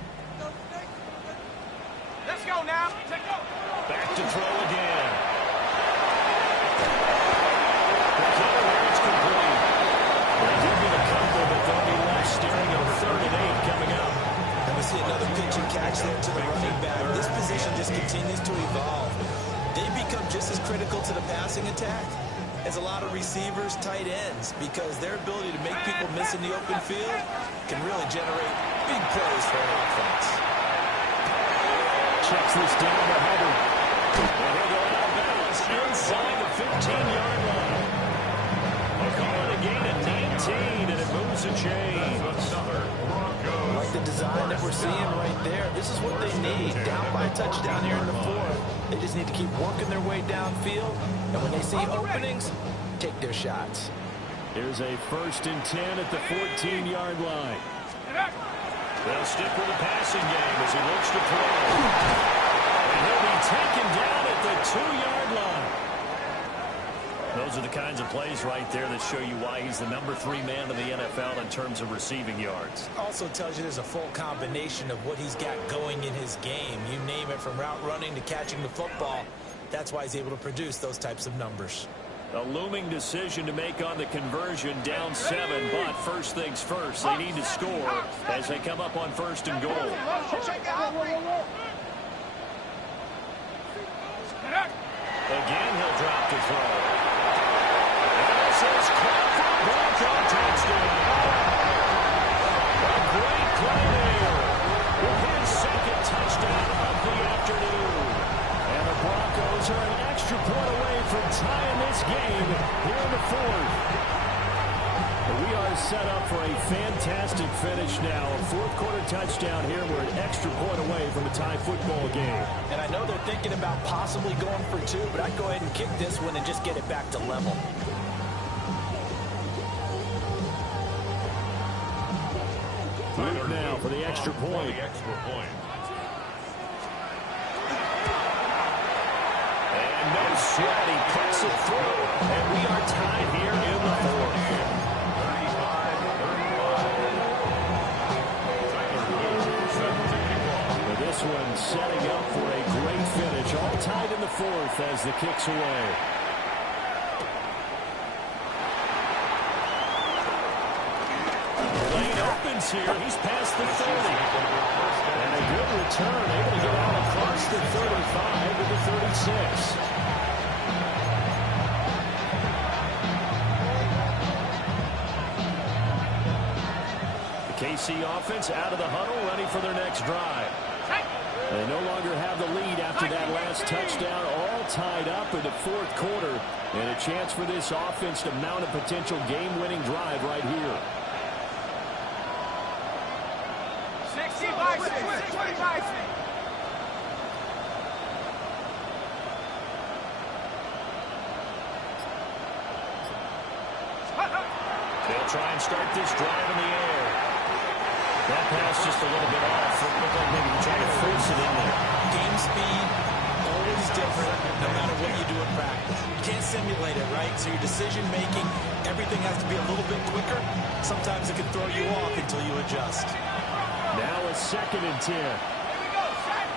Let's go now. Back to throw again. The cover here is complete. They do get a couple, but they'll be left staring at a 3rd and 8 coming up. And we see another pitch and catch there to the running back. This position just continues to evolve. They become just as critical to the passing attack as a lot of receivers, tight ends, because their ability to make people miss in the open field can really generate big plays for an offense. Checks this down to Hubbard. And he'll go out of bounds inside the 15-yard line. They'll call it a gain at 19, and it moves the chains. Like the design that we're seeing right there. This is what they need. Down by a touchdown here in the 4th. They just need to keep working their way downfield. And when they see openings, take their shots. Here's a 1st and 10 at the 14-yard line. They'll stick with the passing game as he looks to throw. And he'll be taken down at the 2-yard line. Those are the kinds of plays right there that show you why he's the number 3 man in the NFL in terms of receiving yards. Also tells you there's a full combination of what he's got going in his game. You name it, from route running to catching the football. That's why he's able to produce those types of numbers. A looming decision to make on the conversion, down 7, but first things first, they need to score as they come up on 1st and goal. Again, he'll drop to throw. And this is caught for a Bronco touchdown. A great play there with his 2nd touchdown of the afternoon. And the Broncos are an extra point away from tying this game here in the 4th. We are set up for a fantastic finish now. A 4th-quarter touchdown here. We're an extra point away from a tie football game. And I know they're thinking about possibly going for 2, but I'd go ahead and kick this one and just get it back to level. Luke now for the extra point. And no sweat, he puts it through. And we are tied here in the 4th. This one setting up for a great finish. All tied in the 4th as the kick's away. Lane opens here. He's past the 30. And a good return, able to get out across the 35 to the 36. The KC offense out of the huddle, ready for their next drive. They no longer have the lead after that last touchdown, all tied up in the 4th quarter, and a chance for this offense to mount a potential game-winning drive right here. 60 by 20 by 6. They'll try and start this drive in the air. That pass just a little bit off. It looked like maybe trying to force it in there. Game speed, always different, no matter what you do in practice. You can't simulate it, right? So your decision-making, everything has to be a little bit quicker. Sometimes it can throw you off until you adjust. Now a 2nd and 10. Here we go, set.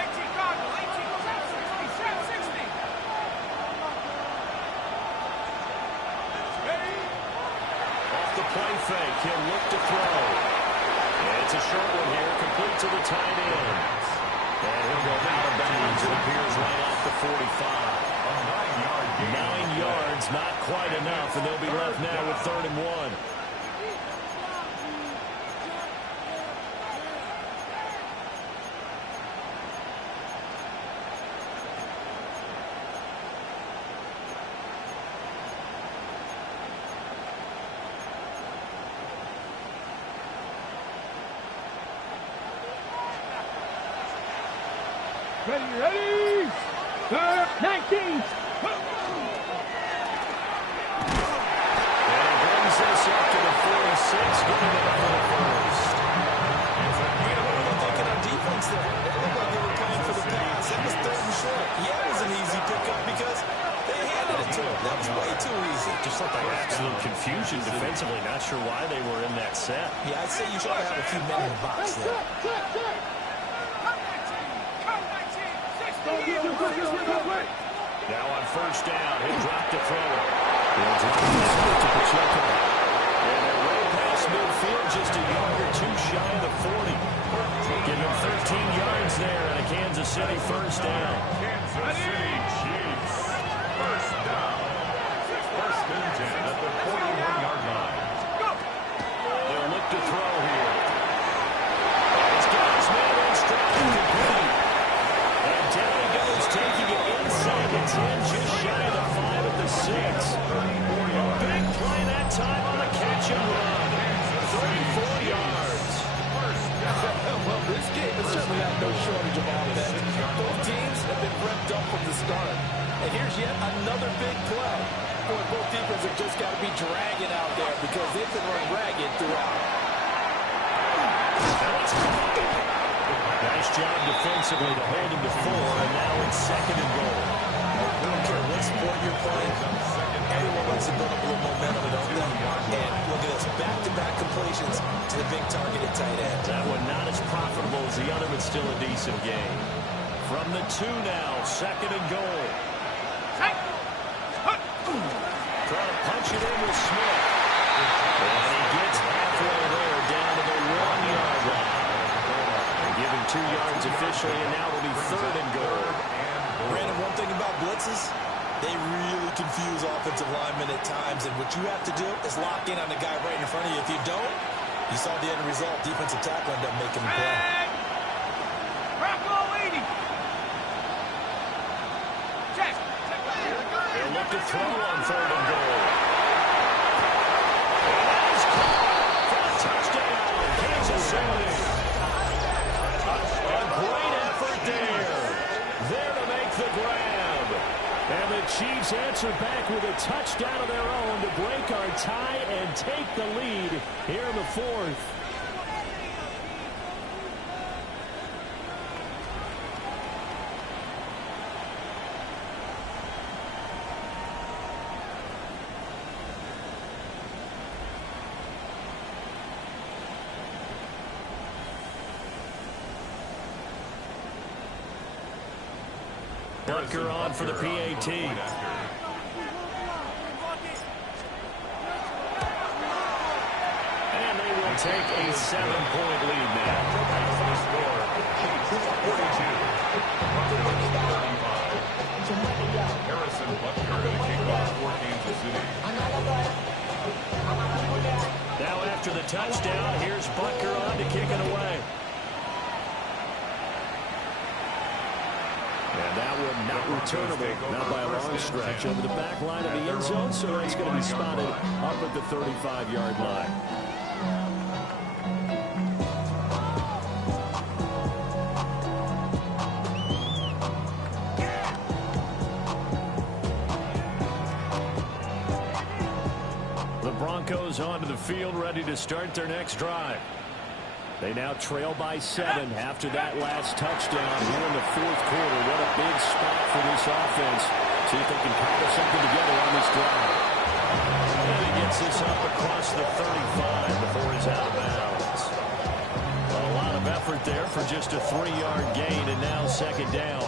18 Cardinal, 18, 60. Ready? Off the play fake, he'll look to throw. And it's a short one here, complete to the tight end. And he'll go out of bounds. It appears right off the 45. 9 yards, not quite enough, and they'll be left now with 3rd and 1. Ready? 19. And he brings this up to the 46, getting it up for the 1st. What were they thinking on defense there? They looked like they were playing for the pass. It was 3rd and short. Yeah, it was an easy pickup because they handed it to him. That was way too easy. Just looked like absolute confusion defensively. Not sure why they were in that set. Yeah, I'd say you try to have a few men in the box there. Now on first down, he'll drop to throw it. He'll drop to Pacheco. And they're way past midfield, just a yard or two shy of the 40. Give him 13 yards there and a Kansas City first down. Kansas City Chiefs. First down. First and 10 at the 41-yard line. They'll look to throw here. He's got his man in stride to complete. And down he goes, taking it inside the 10, just shy of the 5 at the 6. Big play that time on the catch and run. 34 yards. Well, this game has certainly had no shortage of offense. Both teams have been revved up from the start. And here's yet another big play. Boy, both defenses have just got to be dragging out there because they've been run ragged throughout. Nice job defensively to hold him to 4, and now it's second and goal. I don't care what sport you're playing. Everyone wants to build up a little momentum, don't they? And look at this, back-to-back completions to the big targeted tight end. That one not as profitable as the other, but still a decent game. From the 2 now, second and goal. Trying to punch it in with Smith. And he gets halfway there, down to the 1-yard line. And giving 2 yards officially, and now it'll be third and goal. Brandon, one thing about blitzes, they really confuse offensive linemen at times, and what you have to do is lock in on the guy right in front of you. If you don't, you saw the end result. Defensive tackle ended up making the play. Bronco 80. Check. They'll look to throw on third and goal. For a touchdown, Kansas City. A great effort there. There to make the grab. And the Chiefs answer back with a touchdown of their own to break our tie and take the lead here in the 4th. Butker on for the PAT. And they will take a 7-point lead now. Harrison Butker to kick off for Kansas City. Now after the touchdown, here's Butker on to kick it away. And that one not returnable, not by a long stretch, over the back line of the end zone, so it's going to be spotted up at the 35-yard line. The Broncos onto the field, ready to start their next drive. They now trail by 7 after that last touchdown here in the 4th quarter. What a big spot for this offense. See if they can cobble something together on this drive. And he gets this up across the 35 before he's out of bounds. A lot of effort there for just a 3-yard gain, and now second down.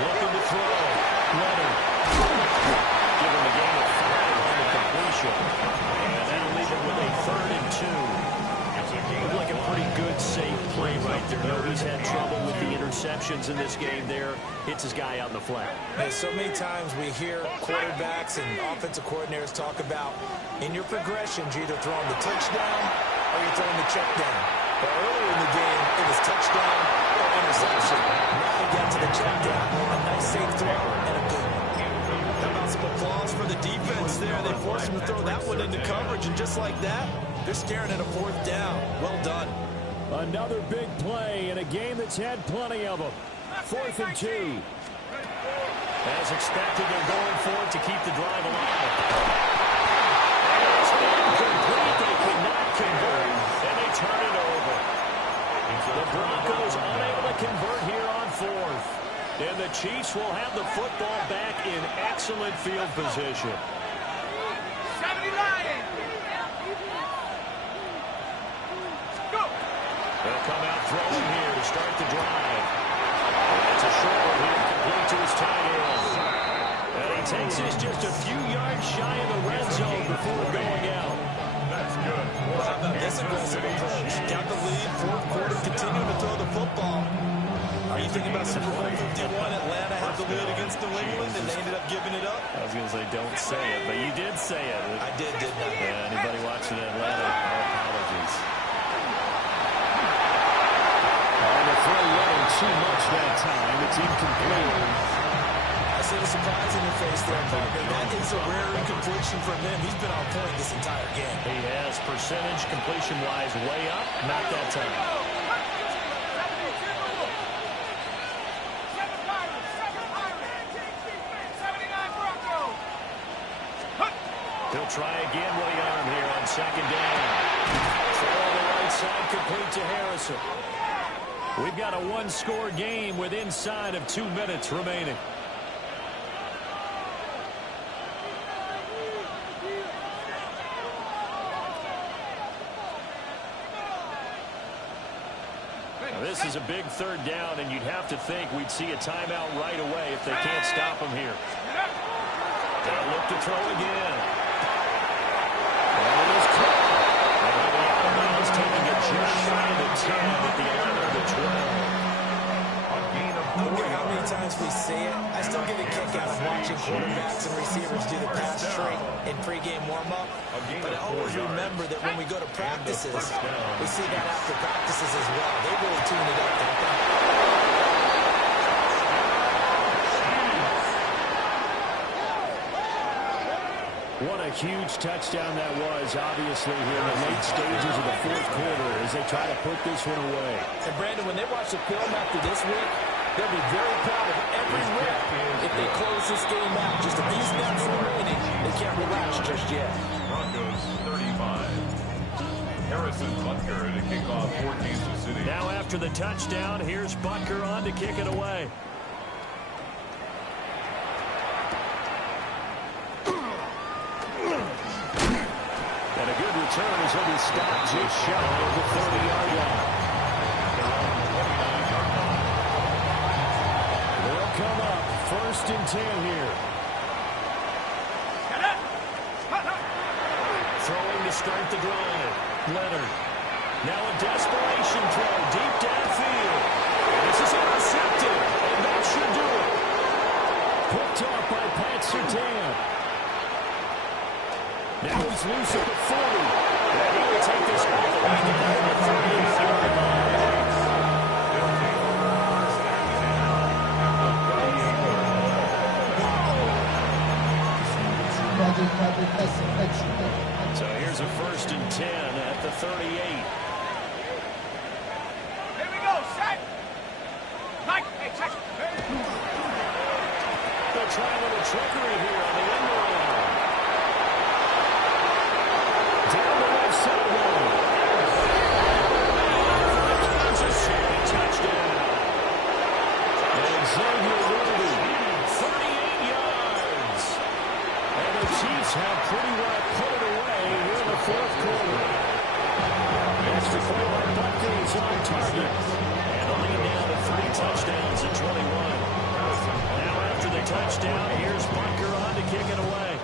Looking to throw. Leonard. Give him a gain of 5 on the completion. And that'll leave him with a 3rd and 2. Looked like a pretty good, safe play right there. No, he's had trouble with the interceptions in this game there. Hits his guy out in the flat. And so many times we hear quarterbacks and offensive coordinators talk about in your progressions, you're either throwing the touchdown or you're throwing the check down. But earlier in the game, it was touchdown or interception. Now we get to the check down. A nice safe throw and a good one. How about some applause for the defense there? They forced him to throw that one into coverage, and just like that, they're staring at a 4th down. Well done. Another big play in a game that's had plenty of them. 4th and 2. As expected, they're going for it to keep the drive alive. And it's Incomplete. They cannot convert, and they turn it over. The Broncos unable to convert here on fourth. And the Chiefs will have the football back in excellent field position. 70 Lions. Go. They'll come out throwing here to start the drive. That's a short one here, complete to his tight end. And he takes this just a few yards shy of the red zone before going out. That's good. How about this aggressive approach? Got the lead, fourth quarter, continuing to throw the football. Are you thinking about Super Bowl 51? Atlanta had the lead against New England, and they ended up giving it up? I was going to say, don't say it, but you did say it. I did, didn't I? Yeah, anybody watching Atlanta, our apologies. And the throw running too much that time. It's incomplete. I see the surprise in your face there, partner. That is a rare incompletion from him. He's been on point this entire game. He has percentage completion-wise way up, not that time. 79 Broncos. He'll try again with the arm here on second down. Throw on the right side, complete to Harrison. We've got a one-score game with inside of 2 minutes remaining. Now, this is a big third down, and you'd have to think we'd see a timeout right away if they can't stop him here. They'll look to throw again. And it is caught. And the out of bounds, taking it just shy of the 10 at the 11 of the 12. I don't care how many times we see it. I still get a kick out of watching quarterbacks and receivers do the pass trick in pregame warm-up. But I always remember that when we go to practices, we see that after practices as well. They really tune it up, don't they? What a huge touchdown that was, obviously, here in the late stages of the fourth quarter as they try to put this one away. And, Brandon, when they watch the film after this week, they'll be very proud of every rep if they close this game out. Just a few steps remaining. They can't relax just yet. Broncos 35. Harrison Butker to kick off for Kansas City. Now after the touchdown, here's Butker on to kick it away. And a good return as he'll be stopped just shy of the 30-yard line. They'll come up first and 10 here. Throwing to start the drive. Leonard. Now a desperation throw deep downfield. This is intercepted, and that should do it. Picked off by Pat Surtain. Now he's loose at the 40. And he will take this all the way down to the 38-yard line. So here's a first and 10 at the 38. Here we go, set. Mike, hey, check. They'll try a little trickery here on the end line. Down the left sideline. Kansas City touchdown. And Xavier Worthy, 38 yards. And the Chiefs have pretty well put it away here in the fourth quarter. Extra point by Butker is on target. And a lead down to 3 touchdowns at 21. Now after the touchdown, here's Butker on to kick it away.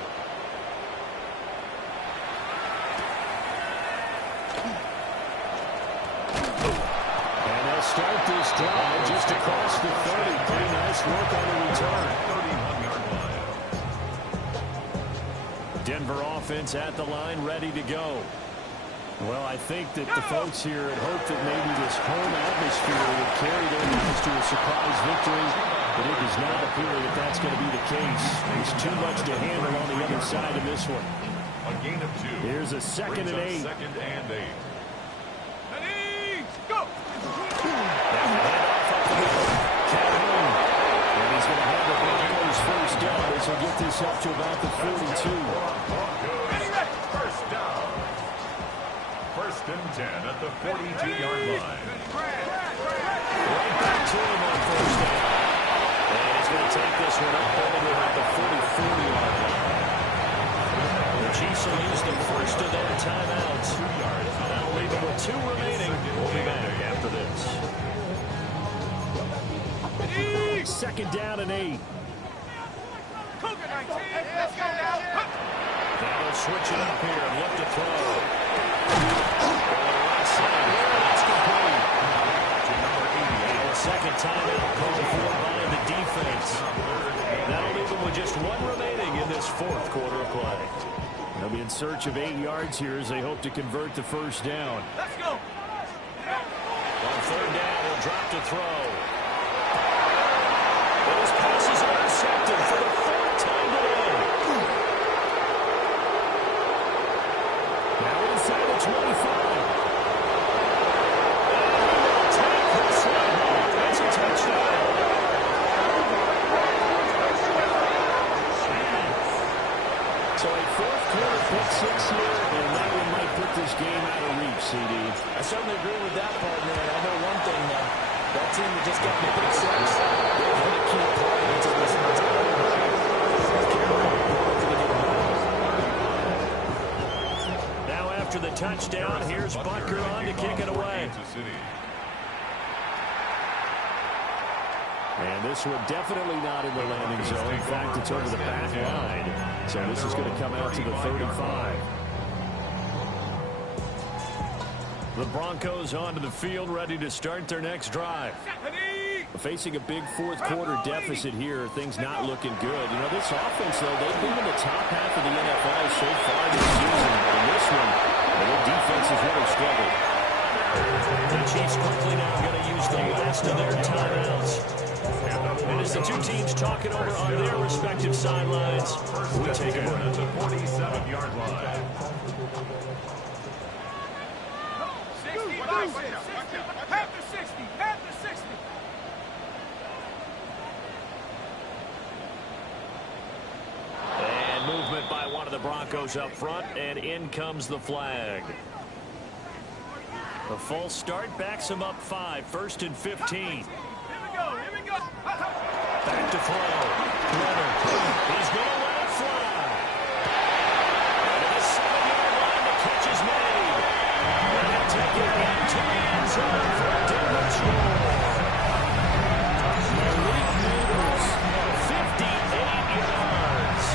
And they'll start this drive just across the 30. Pretty nice work on the return. 31-yard line. Denver offense at the line, ready to go. Well, I think that the folks here had hoped that maybe this home atmosphere would carry their guys to a surprise victory, but it does not appear that that's going to be the case. There's too much to handle on the other side of this one. A gain of 2. Here's a second and 8. Second and 8. Ready, go. Calhoun. And he's going to have the Broncos first down as he'll get this up to about the 42. Broncos. First down. at the 42-yard line. Right back to him on first down. And he's going to take this one up over to about the 44-yard line. The Chiefs will use the first of their timeouts. That'll leave them with 2 remaining. We'll be back after this. Second down and 8. Cougar 19. Let's go now. That'll switch it up here and look to throw. Right side here, that's complete. And the second timeout called for by the defense. That'll leave them with just 1 remaining in this 4th quarter of play. They'll be in search of 8 yards here as they hope to convert the first down. Let's go. On third down, he'll drop to throw. And his pass is intercepted for the 4th time today. Now inside the 25. And take this one. That's a touchdown. So a 4th quarter pick 6 here, and that one might put this game out of reach, CD. I certainly agree with that part, man. I know one thing, that team that just got the pick 6, they're going to keep playing until this one's out. Now after the touchdown, here's Butker on to kick it away. And this one definitely not in the landing zone. In fact, it's over the back line. So this is going to come out to the 35. The Broncos onto the field, ready to start their next drive. Facing a big 4th quarter deficit here, things not looking good. You know, this offense, though, they've been in the top half of the NFL so far this season. But in this one, their defense has really struggled. The Chiefs quickly now going to use the last of their timeouts. And as the 2 teams talking over on their respective sidelines, we take a break. At the 47-yard line. 60, Panther 60, Panther 60. And movement by one of the Broncos up front, and in comes the flag. The false start backs him up 5, 1st and 15. Here we go, here we go. Back to throw. Leonard. He's going to let it fly. And at the 7-yard line, the catch is made. And they'll take it into the end zone for a Denver score. Malik Neighbors, 58 yards.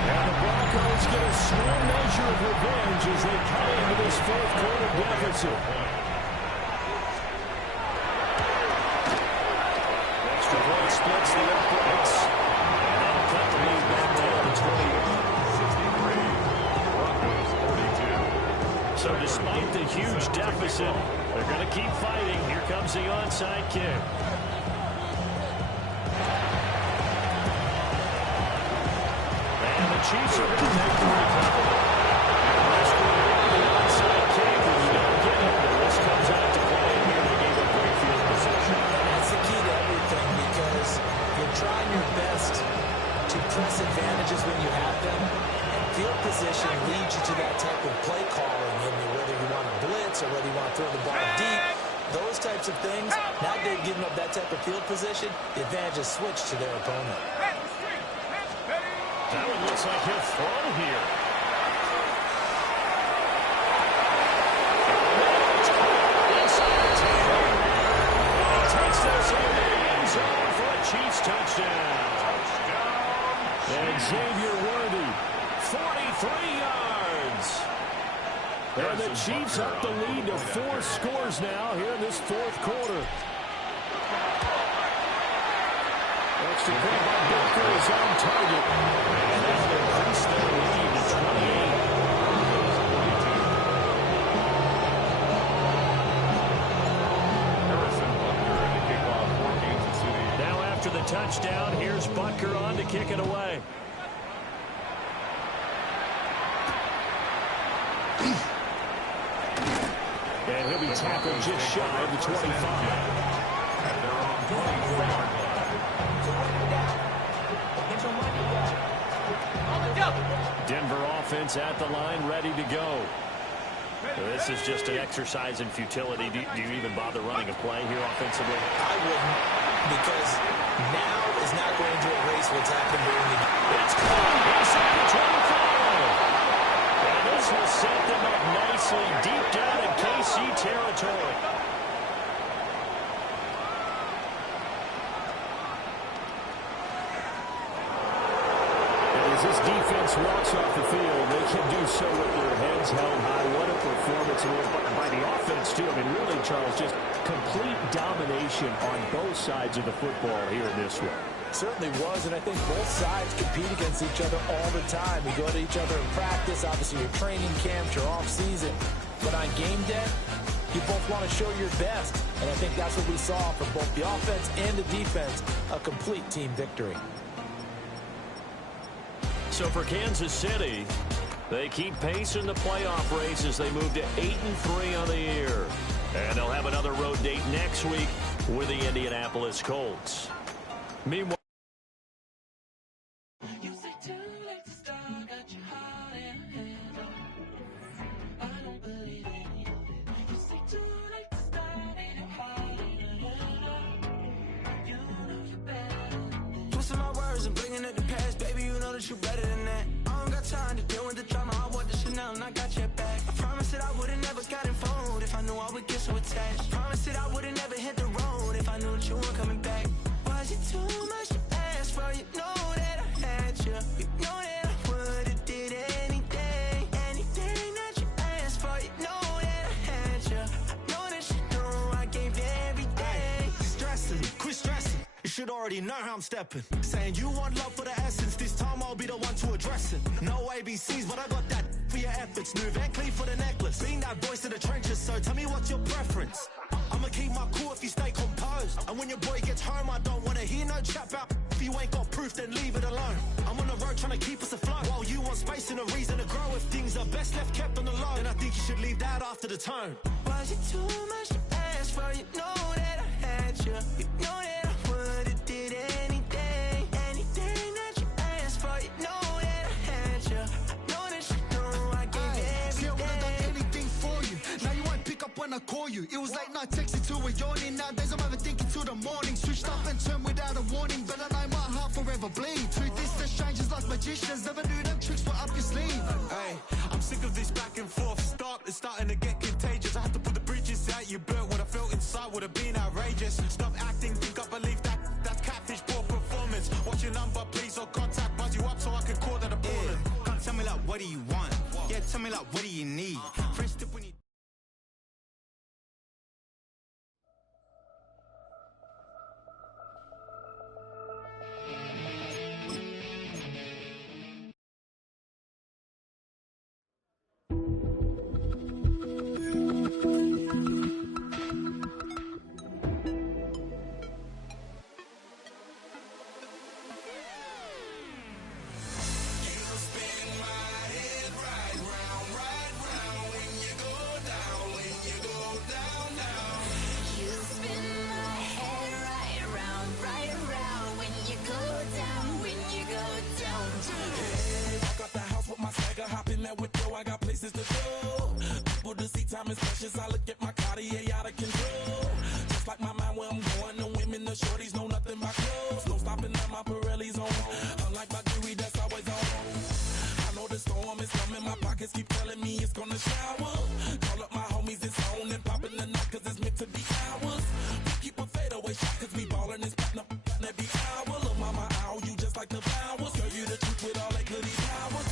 And the Broncos get a small measure of revenge as they come into this 4th quarter deficit. Splits the uprights. And that'll cut the lead back down to 21. So despite the huge deficit, they're going to keep fighting. Here comes the onside kick. And the Chiefs are going to make the recovery. The onside kick, and you don't get it. The risk comes out to play here. They gave up great field position. That's the key to everything, because you're trying your best to press advantages when you have them. And field position leads you to that type of play calling, whether you want to blitz or whether you want to throw the ball deep. Those types of things, now they've given up that type of field position, the advantage is switched to their opponent. That one looks like he'll throw here. Takes this into the end zone for a Chiefs touchdown. And Xavier Worthy, 43 yards. And the Chiefs up the lead to 4 scores now here in this 4th quarter. Extra point by Booker is on target. And that'll increase their lead to 28. After the touchdown, here's Butker on to kick it away. And he'll be tackled just shy of the 25. Denver offense at the line, ready to go. This is just an exercise in futility. Do you even bother running a play here offensively? I wouldn't, because now is not going to erase what's happened during the game. It's caught inside the 25. And this will set them up nicely deep down in KC territory. As this defense walks off the field, they can do so with their heads held high. What a performance it was by the offense, too. I mean, really, Charles, just complete domination on both sides of the football here in this one. Certainly was, and I think both sides compete against each other all the time. You go to each other in practice, obviously your training camps, your off-season. But on game day, you both want to show your best. And I think that's what we saw from both the offense and the defense, a complete team victory. So for Kansas City, they keep pace in the playoff race as they move to 8-3 on the year. And they'll have another road date next week with the Indianapolis Colts. Meanwhile, twisting my words and bringing it to pass, baby, you know that you better than that. I don't got time to deal with the drama. I want the Chanel and I got your back. I promised that I would've never gotten phoned if I knew I would get so attached. I promised that I would've never hit the road if I knew that you weren't coming back. Was it too much to ask for? You know that I had you. You know that I would've did anything that you asked for. You know that I had you. I know that you know I gave you everything. Stressing, quit stressing. You should already know how I'm stepping. Saying you want love for the essence. This time I'll be the one to address it. No ABCs, but I got that for your efforts. New Van Cleef for the necklace. Being that voice in the trenches, so tell me what's your preference. I'ma keep my cool if you stay composed. And when your boy gets home, I don't wanna hear no chat about. If you ain't got proof, then leave it alone. I'm on the road trying to keep us afloat. While you want space and a reason to grow. If things are best left kept on the low, then I think you should leave that after the tone. Was it too much to ask for? You know that I had you. You know that I would've did anything that you asked for. You know that I had you. I know that you know I gave you everything. See, I would've done anything for you. Now you won't pick up when I call you. It was late night texting till we're yawning. Nowadays I'm overthinking till the morning. Switched up and turned without a warning, but I know my heart forever bleed. Truth is, the strangers like magicians. Never knew them tricks were up your sleeve. Hey, I'm sick of this back and forth. Stop, it's starting to get contagious. I had to put the bridges out you built. What I felt inside would have been outrageous. Stop acting, think I believe that. That's catfish, poor performance. What's your number, please, or contact. Buzz you up so I can call that a ballin'. Can't tell me like, what do you want? Yeah, tell me like, what do you need? Fresh tip when you... Hopping that with I got places to go. People to see, time is precious. I look at my Cartier out of control. Just like my mind where I'm going. The women, the shorties know nothing but clothes. No stopping at my Pirelli's on. Unlike my jewelry that's always on. I know the storm is coming. My pockets keep telling me it's gonna shower. Call up my homies, it's on and popping the night cause it's meant to be ours. We keep a fadeaway shot cause we ballin' and spittin' up every hour. Look, mama, ow, you just like the flowers. Girl, you the truth with all that goody powers.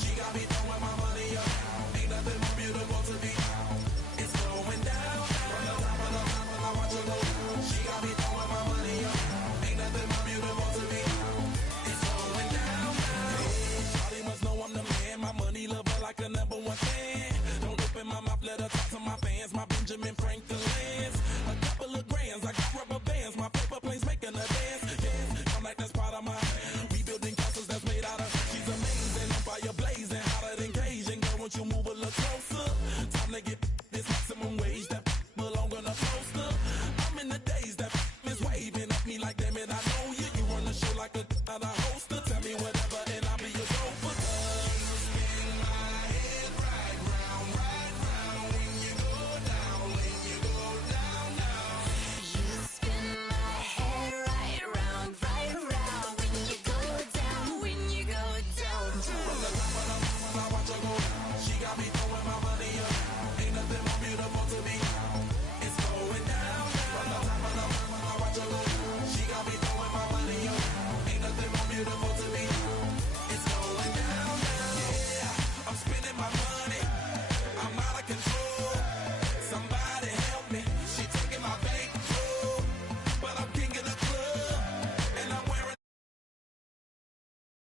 She got me throwing my money up. Ain't nothing more beautiful to be get